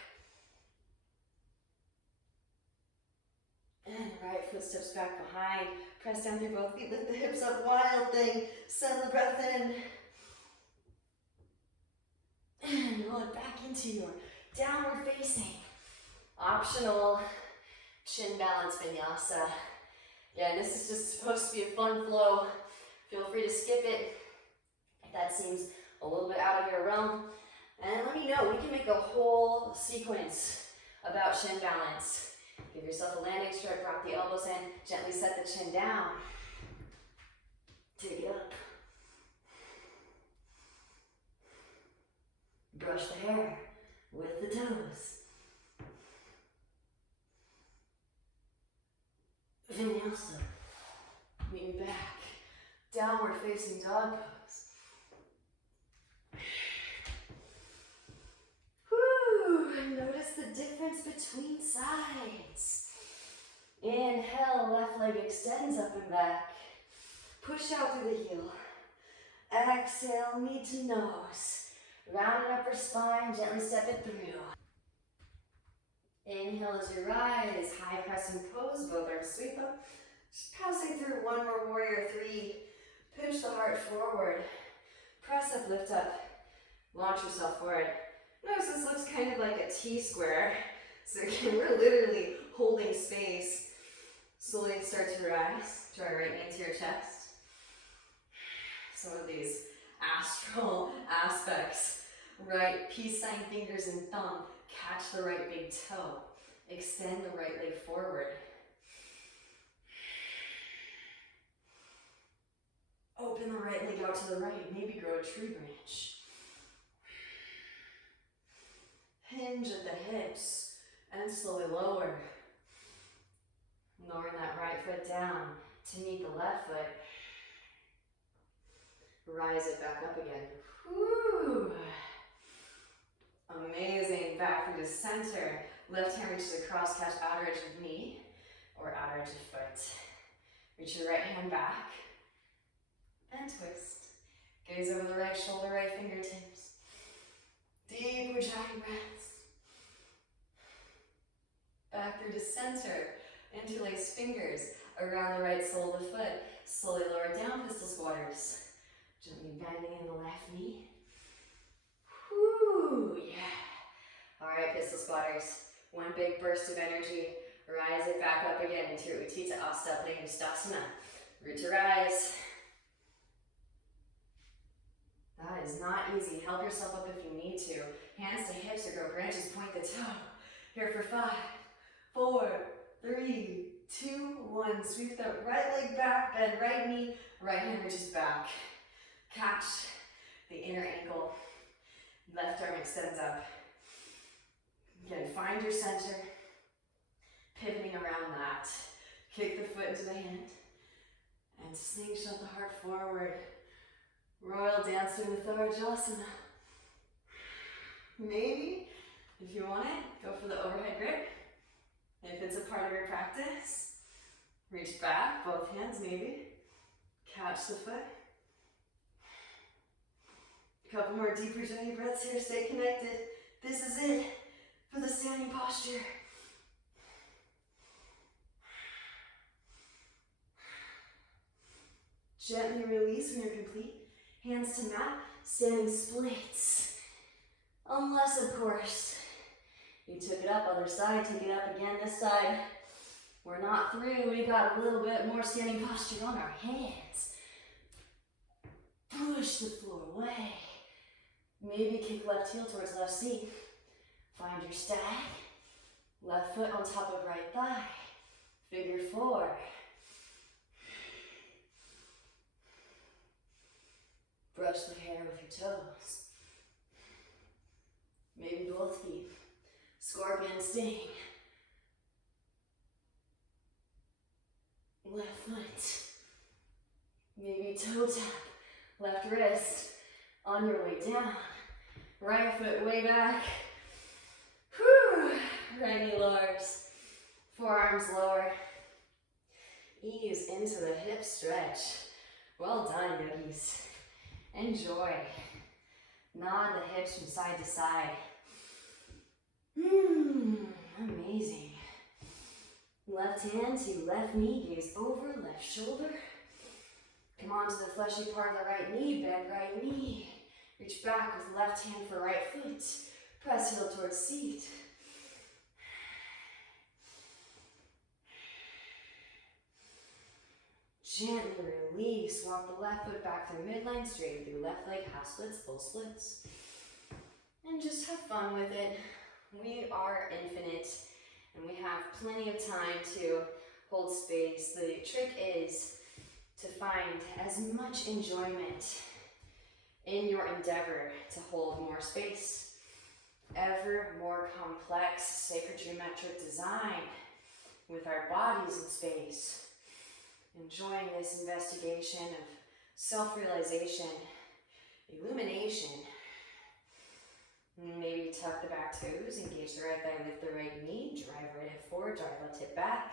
And right foot steps back behind. Press down through both feet. Lift the hips up. Wild thing. Send the breath in. And roll it back into your downward facing. Optional chin balance vinyasa. Yeah, this is just supposed to be a fun flow. Feel free to skip it if that seems a little bit out of your realm. And let me know. We can make a whole sequence about chin balance. Give yourself a landing strike, rock the elbows in, gently set the chin down. Take it up. Brush the hair with the toes. Vinyasa. Lean back. Downward facing dog pose. Notice the difference between sides. Inhale, left leg extends up and back. Push out through the heel. Exhale, knee to nose. Round and upper spine, gently step it through. Inhale as you rise, high crescent pose, both arms sweep up. Just passing through one more warrior three. Push the heart forward. Press up, lift up. Launch yourself forward. Notice this looks kind of like a T-square. So again, we're literally holding space. Slowly start to rise. Draw your right knee into your chest. Some of these astral aspects. Right peace sign fingers and thumb. Catch the right big toe. Extend the right leg forward. Open the right leg out to the right. Maybe grow a tree branch. Hinge at the hips and slowly lower. Lowering that right foot down to meet the left foot. Rise it back up again. Woo. Amazing. Back through the center. Left hand reaches across, catch outer edge of knee or outer edge of foot. Reach your right hand back and twist. Gaze over the right shoulder, right fingertips. Deep ujjayi breaths. Back through to center. Interlace fingers around the right sole of the foot. Slowly lower down, pistol squatters. Gently bending in the left knee. Whoo, yeah. All right, pistol squatters. One big burst of energy. Rise it back up again into your Utthita Astasana. Root to rise. That is not easy. Help yourself up if you need to. Hands to hips or grow branches, point the toe. Here for 5, 4, 3, 2, 1. Sweep the right leg back, bend right knee, right hand reaches back. Catch the inner ankle. Left arm extends up. Again, find your center. Pivoting around that. Kick the foot into the hand. And slingshot the heart forward. Royal dancing with Ujjasana. Maybe, if you want it, go for the overhead grip. If it's a part of your practice, reach back, both hands maybe. Catch the foot. A couple more deep Ujjayi breaths here, stay connected. This is it for the standing posture. Gently release when you're complete. Hands to mat, standing splits. Unless, of course, you took it up, other side, take it up again, this side. We're not through, we got a little bit more standing posture on our hands. Push the floor away. Maybe kick left heel towards left seat. Find your stag. Left foot on top of right thigh. Figure 4. Brush the hair with your toes. Maybe both feet. Scorpion sting. Left foot. Maybe toe tap. Left wrist. On your way down. Right foot way back. Whew. Right knee lowers. Forearms lower. Ease into the hip stretch. Well done, yogis. Enjoy. Nod the hips from side to side. Amazing. Left hand to left knee, gaze over, left shoulder. Come on to the fleshy part of the right knee, bend right knee. Reach back with left hand for right foot. Press heel towards seat. Gently release. Walk the left foot back through midline, straight through left leg, half splits, full splits. And just have fun with it. We are infinite, and we have plenty of time to hold space. The trick is to find as much enjoyment in your endeavor to hold more space. Ever more complex sacred geometric design with our bodies in space. Enjoying this investigation of self-realization, illumination. Maybe tuck the back toes, engage the right thigh, lift the right knee, drive right hip forward, drive left hip back.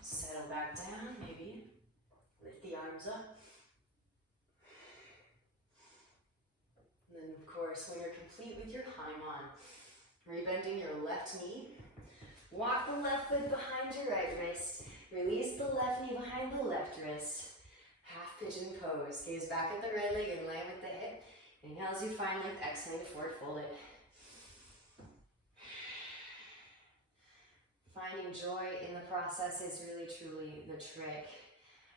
Settle back down, maybe lift the arms up. And then, of course, when you're complete with your Hanuman, Rebending your left knee. Walk the left foot behind your right wrist. Release the left knee behind the left wrist. Half pigeon pose. Gaze back at the right leg in line with the hip. Inhale as you find length. Exhale to forward fold it. Finding joy in the process is really truly the trick,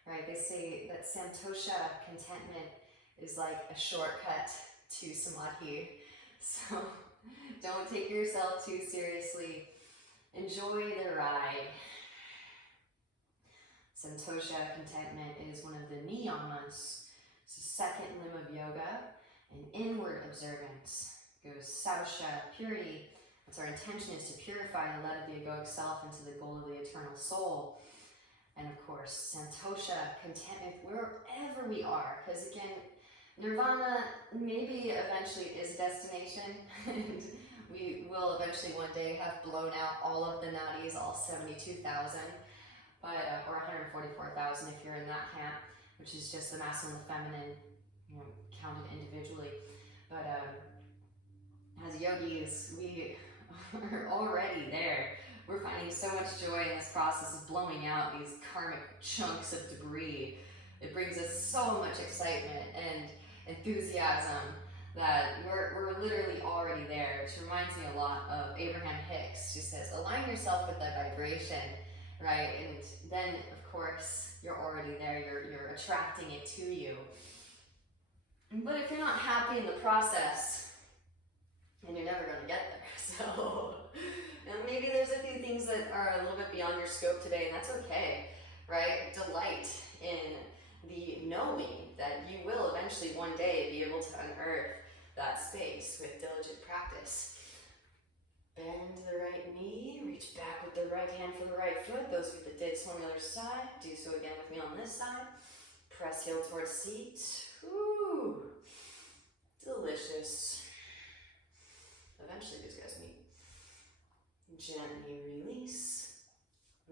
right? They say that santosha, contentment, is like a shortcut to samadhi. So don't take yourself too seriously. Enjoy the ride. Santosha, contentment, is one of the niyamas. It's the second limb of yoga. And inward observance goes sausha, purity. So our intention is to purify the lead of the egoic self into the goal of the eternal soul. And of course, santosha, contentment, wherever we are. Because again, nirvana maybe eventually is a destination. And we will eventually one day have blown out all of the nadis, all 72,000. Or 144,000 if you're in that camp, which is just the masculine and feminine, counted individually. But as yogis, we are already there. We're finding so much joy in this process of blowing out these karmic chunks of debris. It brings us so much excitement and enthusiasm that we're literally already there, which reminds me a lot of Abraham Hicks, who says, align yourself with that vibration, right? And then, of course, you're already there, you're attracting it to you. But if you're not happy in the process, then you're never going to get there. So, and maybe there's a few things that are a little bit beyond your scope today, and that's okay, right? Delight in the knowing that you will eventually one day be able to unearth that space with diligent practice. Bend the right knee, reach back with the right hand for the right foot. Those with the dips on the other side. Do so again with me on this side. Press heel towards seat. Ooh, delicious. Eventually these guys meet. Gently release.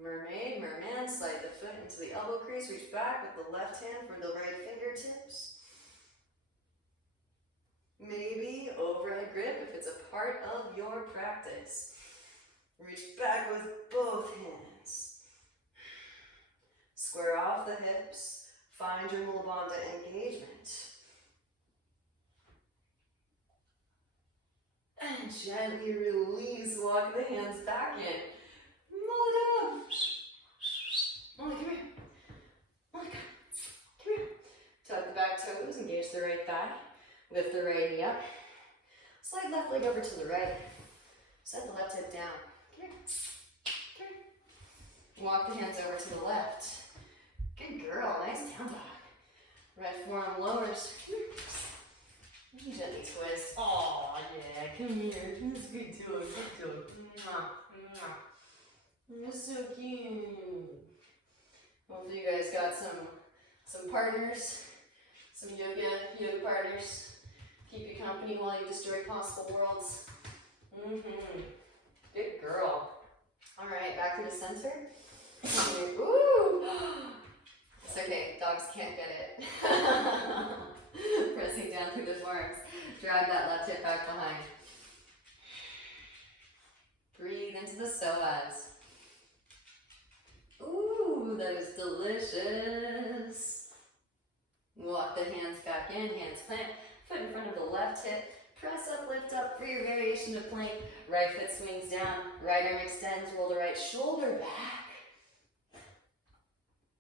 Mermaid, merman, slide the foot into the elbow crease. Reach back with the left hand for the right fingertips. Maybe overhead grip if it's a part of your practice. Reach back with both hands. Square off the hips. Find your Mula Bandha engagement. And gently release. Walk the hands back in. Mula down. Molly, come here. Molly, come here. Tuck the back toes. Engage the right thigh. Lift the right knee up. Slide left leg over to the right. Set the left hip down. Come here. Come here. Walk the hands over to the left. Good girl. Nice down dog. Right forearm lowers. Gently twist. Oh yeah. Come here. That's good dog. Good dog. That's so cute. Hopefully you guys got some partners, some yoga partners. Keep you company while you destroy possible worlds. Good girl. All right, back to the center. Ooh. It's okay, dogs can't get it. Pressing down through the forearms. Drag that left hip back behind. Breathe into the psoas. Ooh, that is delicious. Walk the hands back in, hands plant. Foot in front of the left hip. Press up, lift up for your variation of plank. Right foot swings down. Right arm extends. Roll the right shoulder back.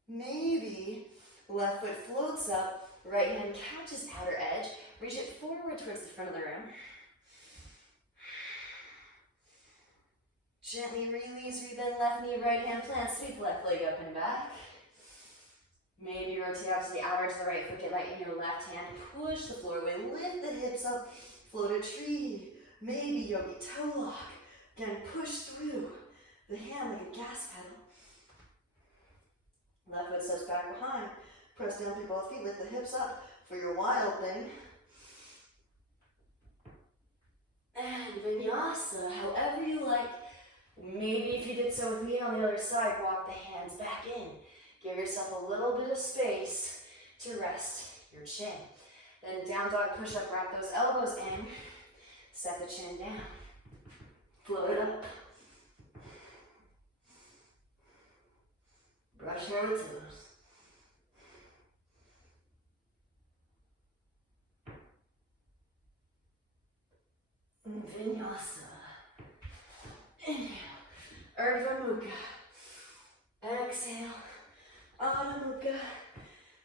Maybe left foot floats up. Right hand catches outer edge. Reach it forward towards the front of the room. Gently release. Rebend left knee, right hand plant. Sweep left leg up and back. Maybe rotate out to the outer to the right foot, get light in your left hand, push the floor away, lift the hips up, float a tree, maybe yogi toe lock, then push through the hand like a gas pedal. Left foot steps back behind, press down through both feet, lift the hips up for your wild thing. And vinyasa, however you like. Maybe if you did so with me on the other side, walk the hands back in. Give yourself a little bit of space to rest your chin. Then down dog push up, wrap those elbows in. Set the chin down. Float up. Brush your toes. Vinyasa. Inhale. Urdhva Mukha. Exhale. Adho Mukha.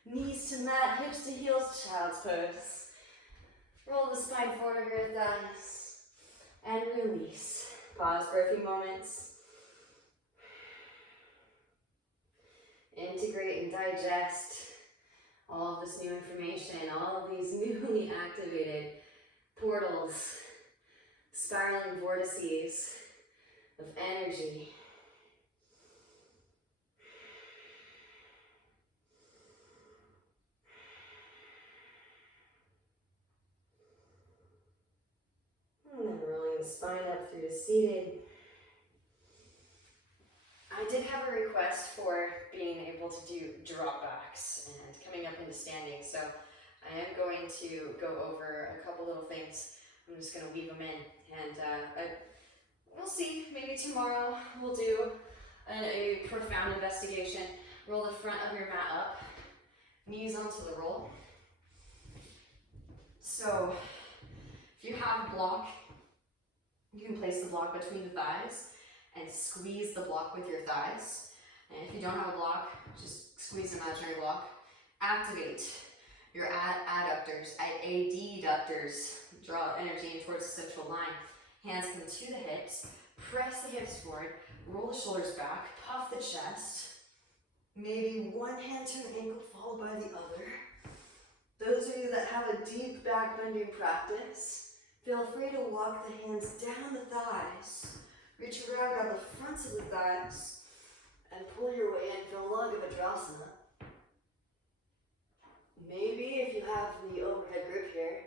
Knees to mat, hips to heels, child's pose. Roll the spine forward over your thighs. And release. Pause for a few moments. Integrate and digest all of this new information, all of these newly activated portals, spiraling vortices of energy. And then rolling the spine up through to seated. I did have a request for being able to do drop backs and coming up into standing, so I am going to go over a couple little things. I'm just going to weave them in, and we'll see. Maybe tomorrow we'll do a profound investigation. Roll the front of your mat up, knees onto the roll. So if you have a block, you can place the block between the thighs and squeeze the block with your thighs. And if you don't have a block, just squeeze an imaginary block. Activate your adductors, adductors. Draw energy in towards the central line. Hands come to the hips. Press the hips forward. Roll the shoulders back. Puff the chest. Maybe one hand to an ankle followed by the other. Those of you that have a deep back bending practice, feel free to walk the hands down the thighs. Reach around, grab the fronts of the thighs, and pull your way in for Lagavadrasana. Maybe if you have the overhead grip here,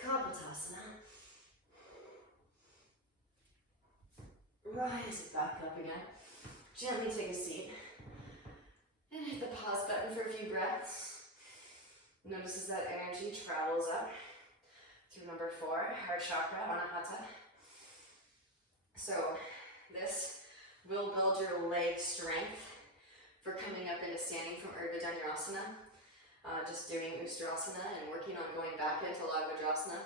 Kapotasana. Rise it back up again. Gently take a seat. And hit the pause button for a few breaths. Notice as that energy travels up through number 4, heart chakra, Anahata. So this will build your leg strength for coming up into standing from Urdhva Dhanurasana. Just doing Ustrasana and working on going back into Lagavadrasana,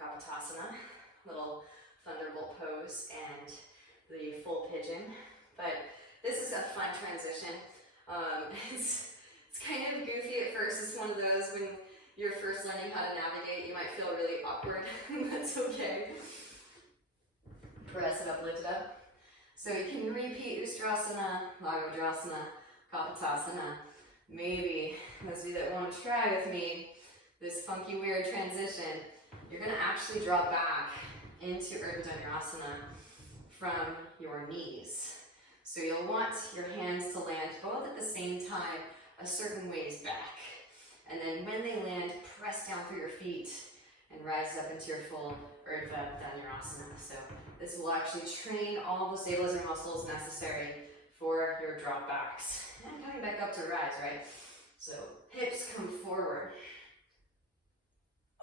Kapotasana, little thunderbolt pose, and the full pigeon. But this is a fun transition. It's kind of goofy at first. It's one of those when you're first learning how to navigate, you might feel really awkward. That's okay. Press it up, lift it up. So you can repeat Ustrasana, Lagavadrasana, Kapotasana. Maybe those of you that want to try with me this funky, weird transition, you're going to actually drop back into Urdhva Dhanurasana from your knees. So you'll want your hands to land both at the same time, a certain ways back. And then when they land, press down through your feet and rise up into your full Urdhva Dhanurasana. So this will actually train all the stabilizer muscles necessary for your drop backs. And coming back up to rise, right? So hips come forward.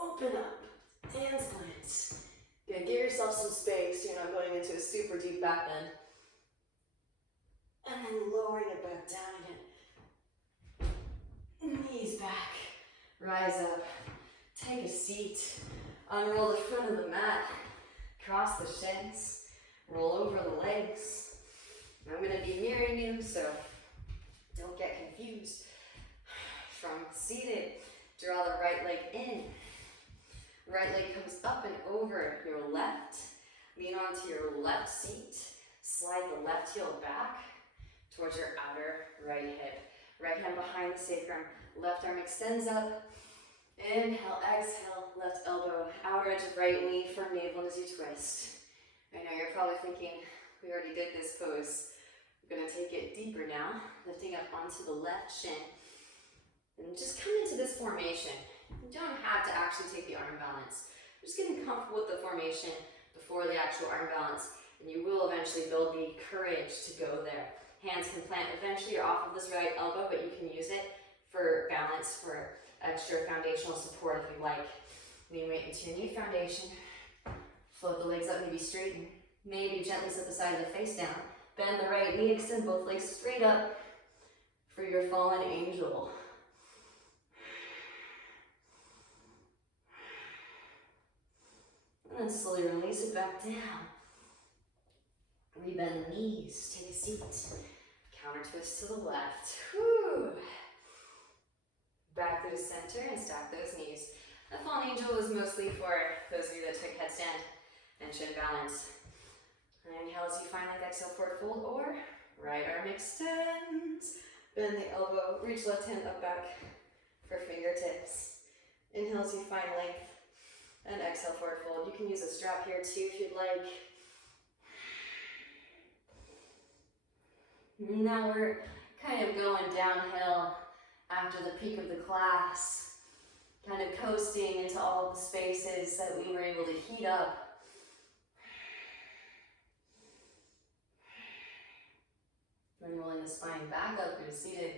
Open up, hands plant. Good, give yourself some space. You're not going into a super deep back bend. And then lowering it back down again. Knees back, rise up, take a seat, unroll the front of the mat, cross the shins, roll over the legs. I'm going to be mirroring you, so don't get confused. From seated, draw the right leg in. Right leg comes up and over your left. Lean onto your left seat. Slide the left heel back towards your outer right hip. Right hand behind the sacrum. Left arm extends up. Inhale, exhale, left elbow, outer edge of right knee for navel as you twist. I know you're probably thinking, we already did this pose. We're going to take it deeper now, lifting up onto the left shin. And just come into this formation. You don't have to actually take the arm balance. Just getting comfortable with the formation before the actual arm balance, and you will eventually build the courage to go there. Hands can plant. Eventually you're off of this right elbow, but you can use it for balance, for extra foundational support if you like. Lean weight into your knee foundation. Float the legs up, maybe straighten. Maybe gently set the side of the face down. Bend the right knee, extend both legs straight up for your fallen angel. And then slowly release it back down. Rebend the knees, take a seat. Counter twist to the left. Whew. Back through the center and stack those knees. The fallen angel was mostly for those of you that took headstand and chin balance. Inhale as you find like exhale, forward fold, or right arm extends. Bend the elbow, reach left hand up back for fingertips. Inhale as you find length, and exhale, forward fold. You can use a strap here too if you'd like. Now we're kind of going downhill after the peak of the class, kind of coasting into all of the spaces that we were able to heat up. Then rolling the spine back up through seated,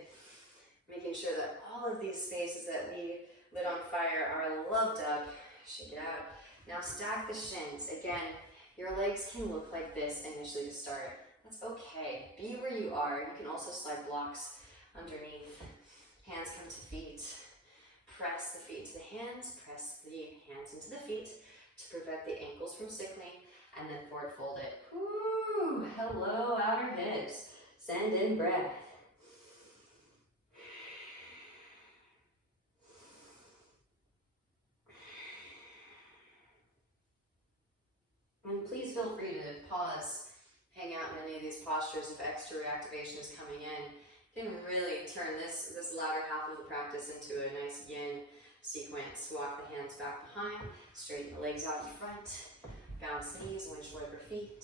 making sure that all of these spaces that we lit on fire are loved up. Shake it out. Now stack the shins. Again, your legs can look like this initially to start. That's okay. Be where you are. You can also slide blocks underneath. Hands come to feet. Press the feet to the hands. Press the hands into the feet to prevent the ankles from sickling. And then forward fold it. Woo! Hello, outer hips. Send in breath. And please feel free to pause, hang out in any of these postures if extra reactivation is coming in. You can really turn this latter half of the practice into a nice yin sequence. Walk the hands back behind, straighten the legs out in front, bounce knees, windshield wiper feet.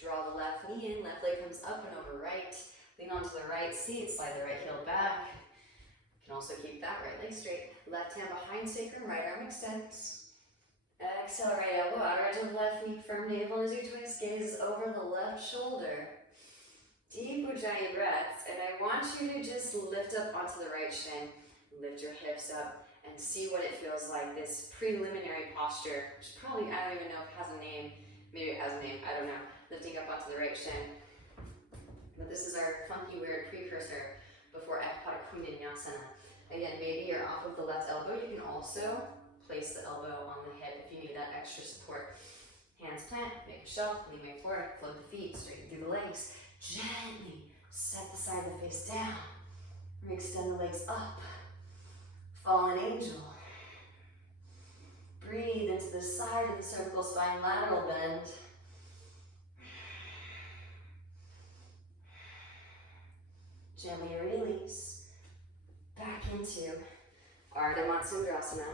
Draw the left knee in, left leg comes up and over right. Lean onto the right seat, slide the right heel back. You can also keep that right leg straight. Left hand behind sacrum, right arm extends. Exhale, right elbow, outer edge of left knee, firm navel as you twist, gaze over the left shoulder. Deep Ujjayi breaths, and I want you to just lift up onto the right shin, lift your hips up, and see what it feels like, this preliminary posture, which probably, I don't even know if it has a name, maybe it has a name, I don't know, lifting up onto the right shin. But this is our funky, weird precursor before Ectopic Kundalini. Again, maybe you're off of the left elbow. You can also place the elbow on the hip if you need that extra support. Hands plant, make a shelf, lean way forward, float the feet, straighten through the legs. Gently set the side of the face down. Extend the legs up. Fallen angel. Breathe into the side of the cervical spine, lateral bend. Gently release. Back into Ardha Matsyendrasana,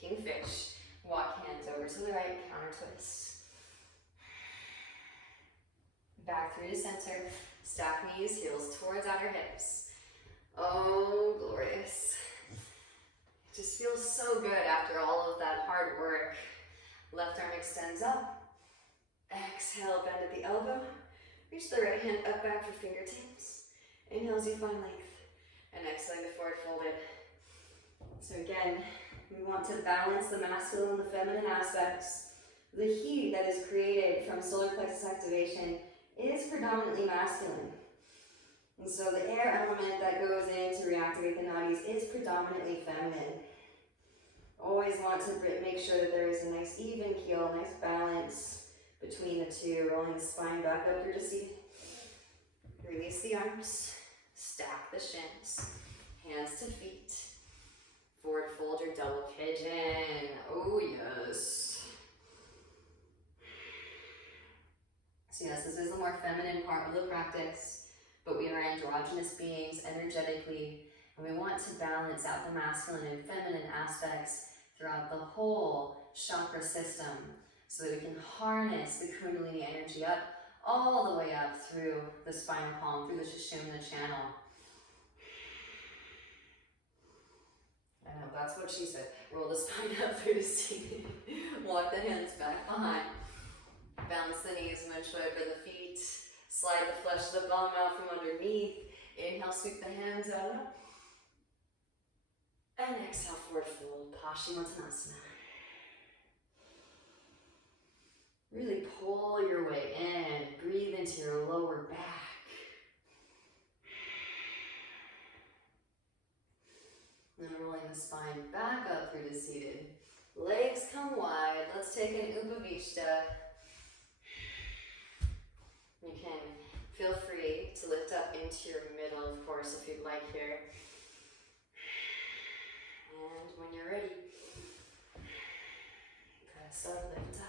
Kingfish. Walk hands over to the right, counter twist. Back through to center. Stack knees, heels towards outer hips. Oh, glorious. It just feels so good after all of that hard work. Left arm extends up. Exhale, bend at the elbow. Reach the right hand up back for fingertips. Inhale as you find length. And exhaling to forward fold it. So again, we want to balance the masculine and the feminine aspects. The heat that is created from solar plexus activation is predominantly masculine. And so the air element that goes in to reactivate the nadis is predominantly feminine. Always want to make sure that there is a nice even keel, nice balance between the two. Rolling the spine back up through to seated. Release the arms. Stack the shins. Hands to feet. Forward fold your double pigeon. Oh yes. So yes, this is the more feminine part of the practice, but we are androgynous beings energetically, and we want to balance out the masculine and feminine aspects throughout the whole chakra system so that we can harness the Kundalini energy up all the way up through the spinal column, through the Sushumna channel. I know, that's what she said. Roll the spine up through the seat. Walk the hands back behind. Bounce the knees, windshield over the feet. Slide the flesh of the bum out from underneath. Inhale, sweep the hands out. And exhale, forward fold, Paschimottanasana. Really your way in. Breathe into your lower back. Then rolling the spine back up through to seated. Legs come wide. Let's take an Upavishta. You can feel free to lift up into your middle, of course, if you'd like here. And when you're ready, press up, lift up.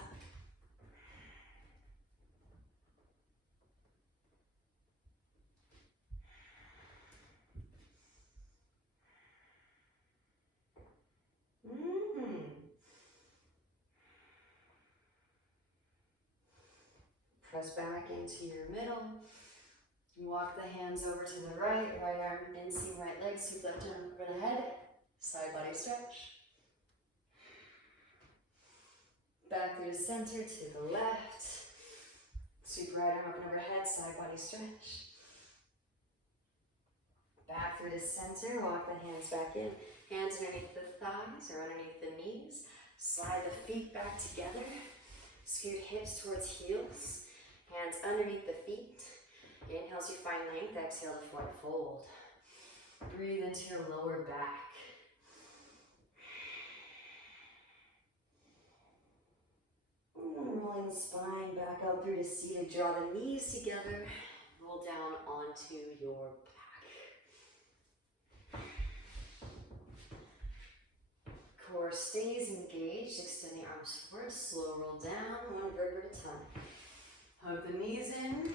Press back into your middle. Walk the hands over to the right arm in, seam right leg, sweep left arm over the head, side body stretch. Back through the center to the left. Sweep right arm up and overhead, side body stretch. Back through the center, walk the hands back in. Hands underneath the thighs or underneath the knees. Slide the feet back together. Scoot hips towards heels. Hands underneath the feet. Inhale as you find length, exhale to forward fold. Breathe into your lower back. Rolling the spine back up through to seated. Draw the knees together. Roll down onto your back. Core stays engaged. Extend the arms forward. Slow roll down, one vertebra at a time. Hug the knees in.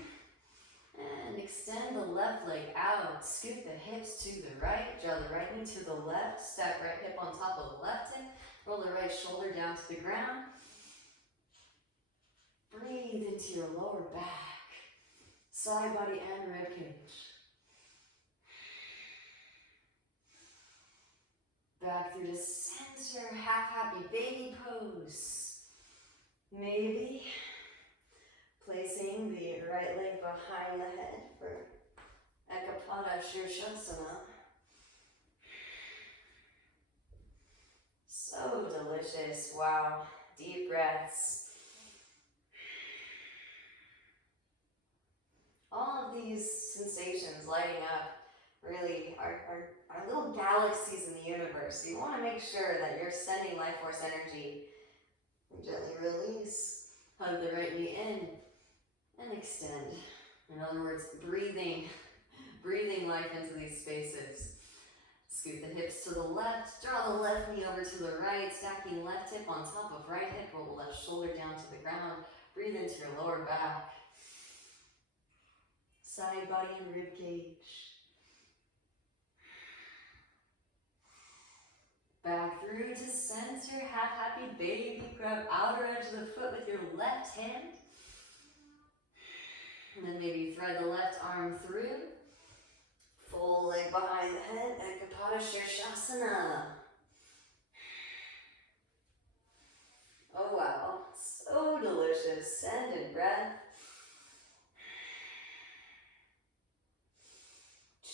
And extend the left leg out. Scoot the hips to the right. Draw the right knee to the left. Stack right hip on top of the left hip. Roll the right shoulder down to the ground. Breathe into your lower back. Side body and rib cage. Back through the center. Half happy baby pose. Maybe placing the right leg behind the head for Ekapada Shirshasana. So delicious. Wow. Deep breaths. All of these sensations lighting up really are little galaxies in the universe. You want to make sure that you're sending life force energy. Gently release. Hug the right knee in. And extend. In other words, breathing life into these spaces. Scoot the hips to the left, draw the left knee over to the right, stacking left hip on top of right hip, roll the left shoulder down to the ground. Breathe into your lower back. Side body and rib cage. Back through to center, half happy baby. Grab outer edge of the foot with your left hand. And then maybe thread the left arm through. Full leg behind the head, Ekapada Shirshasana. Oh wow, so delicious. Send in breath.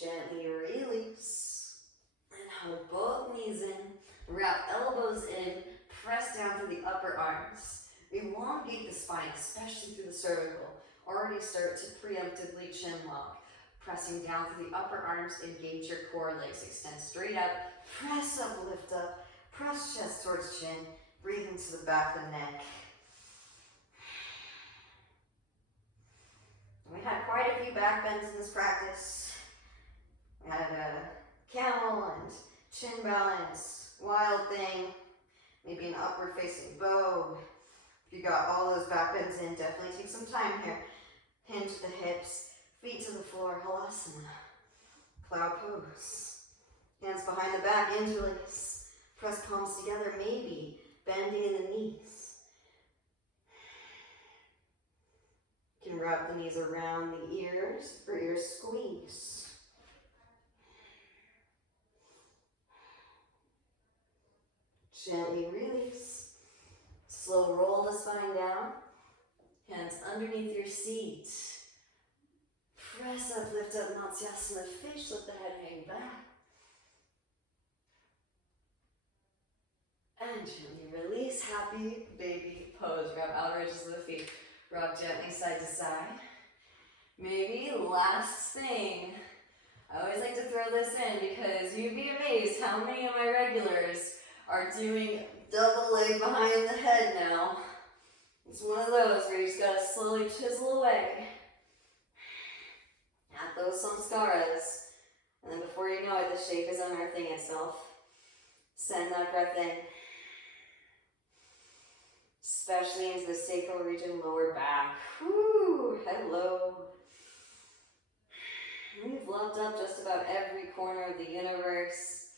Gently release. And hug both knees in. Wrap elbows in. Press down through the upper arms. Elongate the spine, especially through the cervical. Already start to preemptively chin lock. Pressing down through the upper arms, engage your core, legs extend straight up. Press up, lift up. Press chest towards chin. Breathe into the back of the neck. We had quite a few back bends in this practice. We had a camel and chin balance, wild thing, maybe an upward facing bow. If you got all those back bends in, definitely take some time here. Hinge the hips, feet to the floor, halasana. Plow pose. Hands behind the back, interlace. Press palms together, maybe bending in the knees. You can wrap the knees around the ears for ear squeeze. Gently release. Slow roll the spine down. Hands underneath your seat. Press up, lift up, Matsyasana fish, let the head hang back. And gently release, happy baby pose. Grab outer edges of the feet. Rock gently side to side. Maybe last thing. I always like to throw this in because you'd be amazed how many of my regulars are doing double leg behind the head now. It's one of those where you just gotta slowly chisel away at those samskaras. And then before you know it, the shape is unearthing itself. Send that breath in. Especially into the sacral region, lower back. Whoo, hello. We've loved up just about every corner of the universe.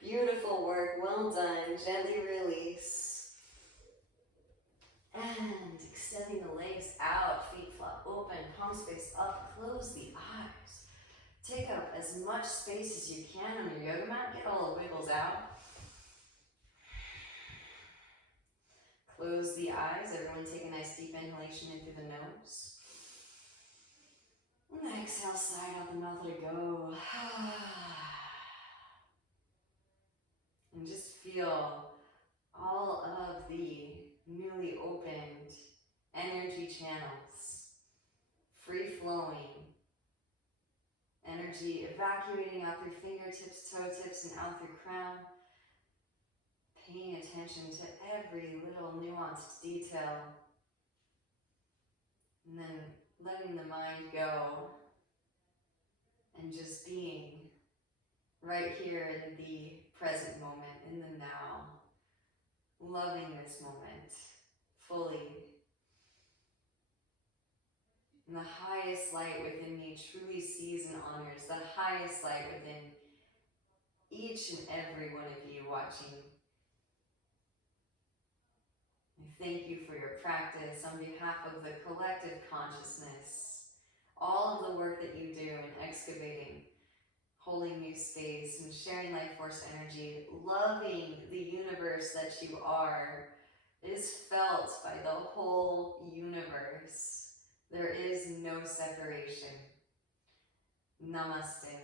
Beautiful work, well done. Gently release. And extending the legs out, feet flop open, palm space up, close the eyes. Take up as much space as you can on your yoga mat. Get all the wiggles out. Close the eyes. Everyone take a nice deep inhalation in through the nose. And exhale, sigh out the mouth, let it go. And just feel all of the newly opened energy channels, free flowing, energy evacuating out through fingertips, toe tips, and out through crown. Paying attention to every little nuanced detail. And then letting the mind go and just being right here in the present moment, in the now. Loving this moment fully. And the highest light within me truly sees and honors the highest light within each and every one of you watching. I thank you for your practice on behalf of the collective consciousness, all of the work that you do in excavating, holding new space, and sharing life force energy, loving the universe that you are. It is felt by the whole universe. There is no separation. Namaste.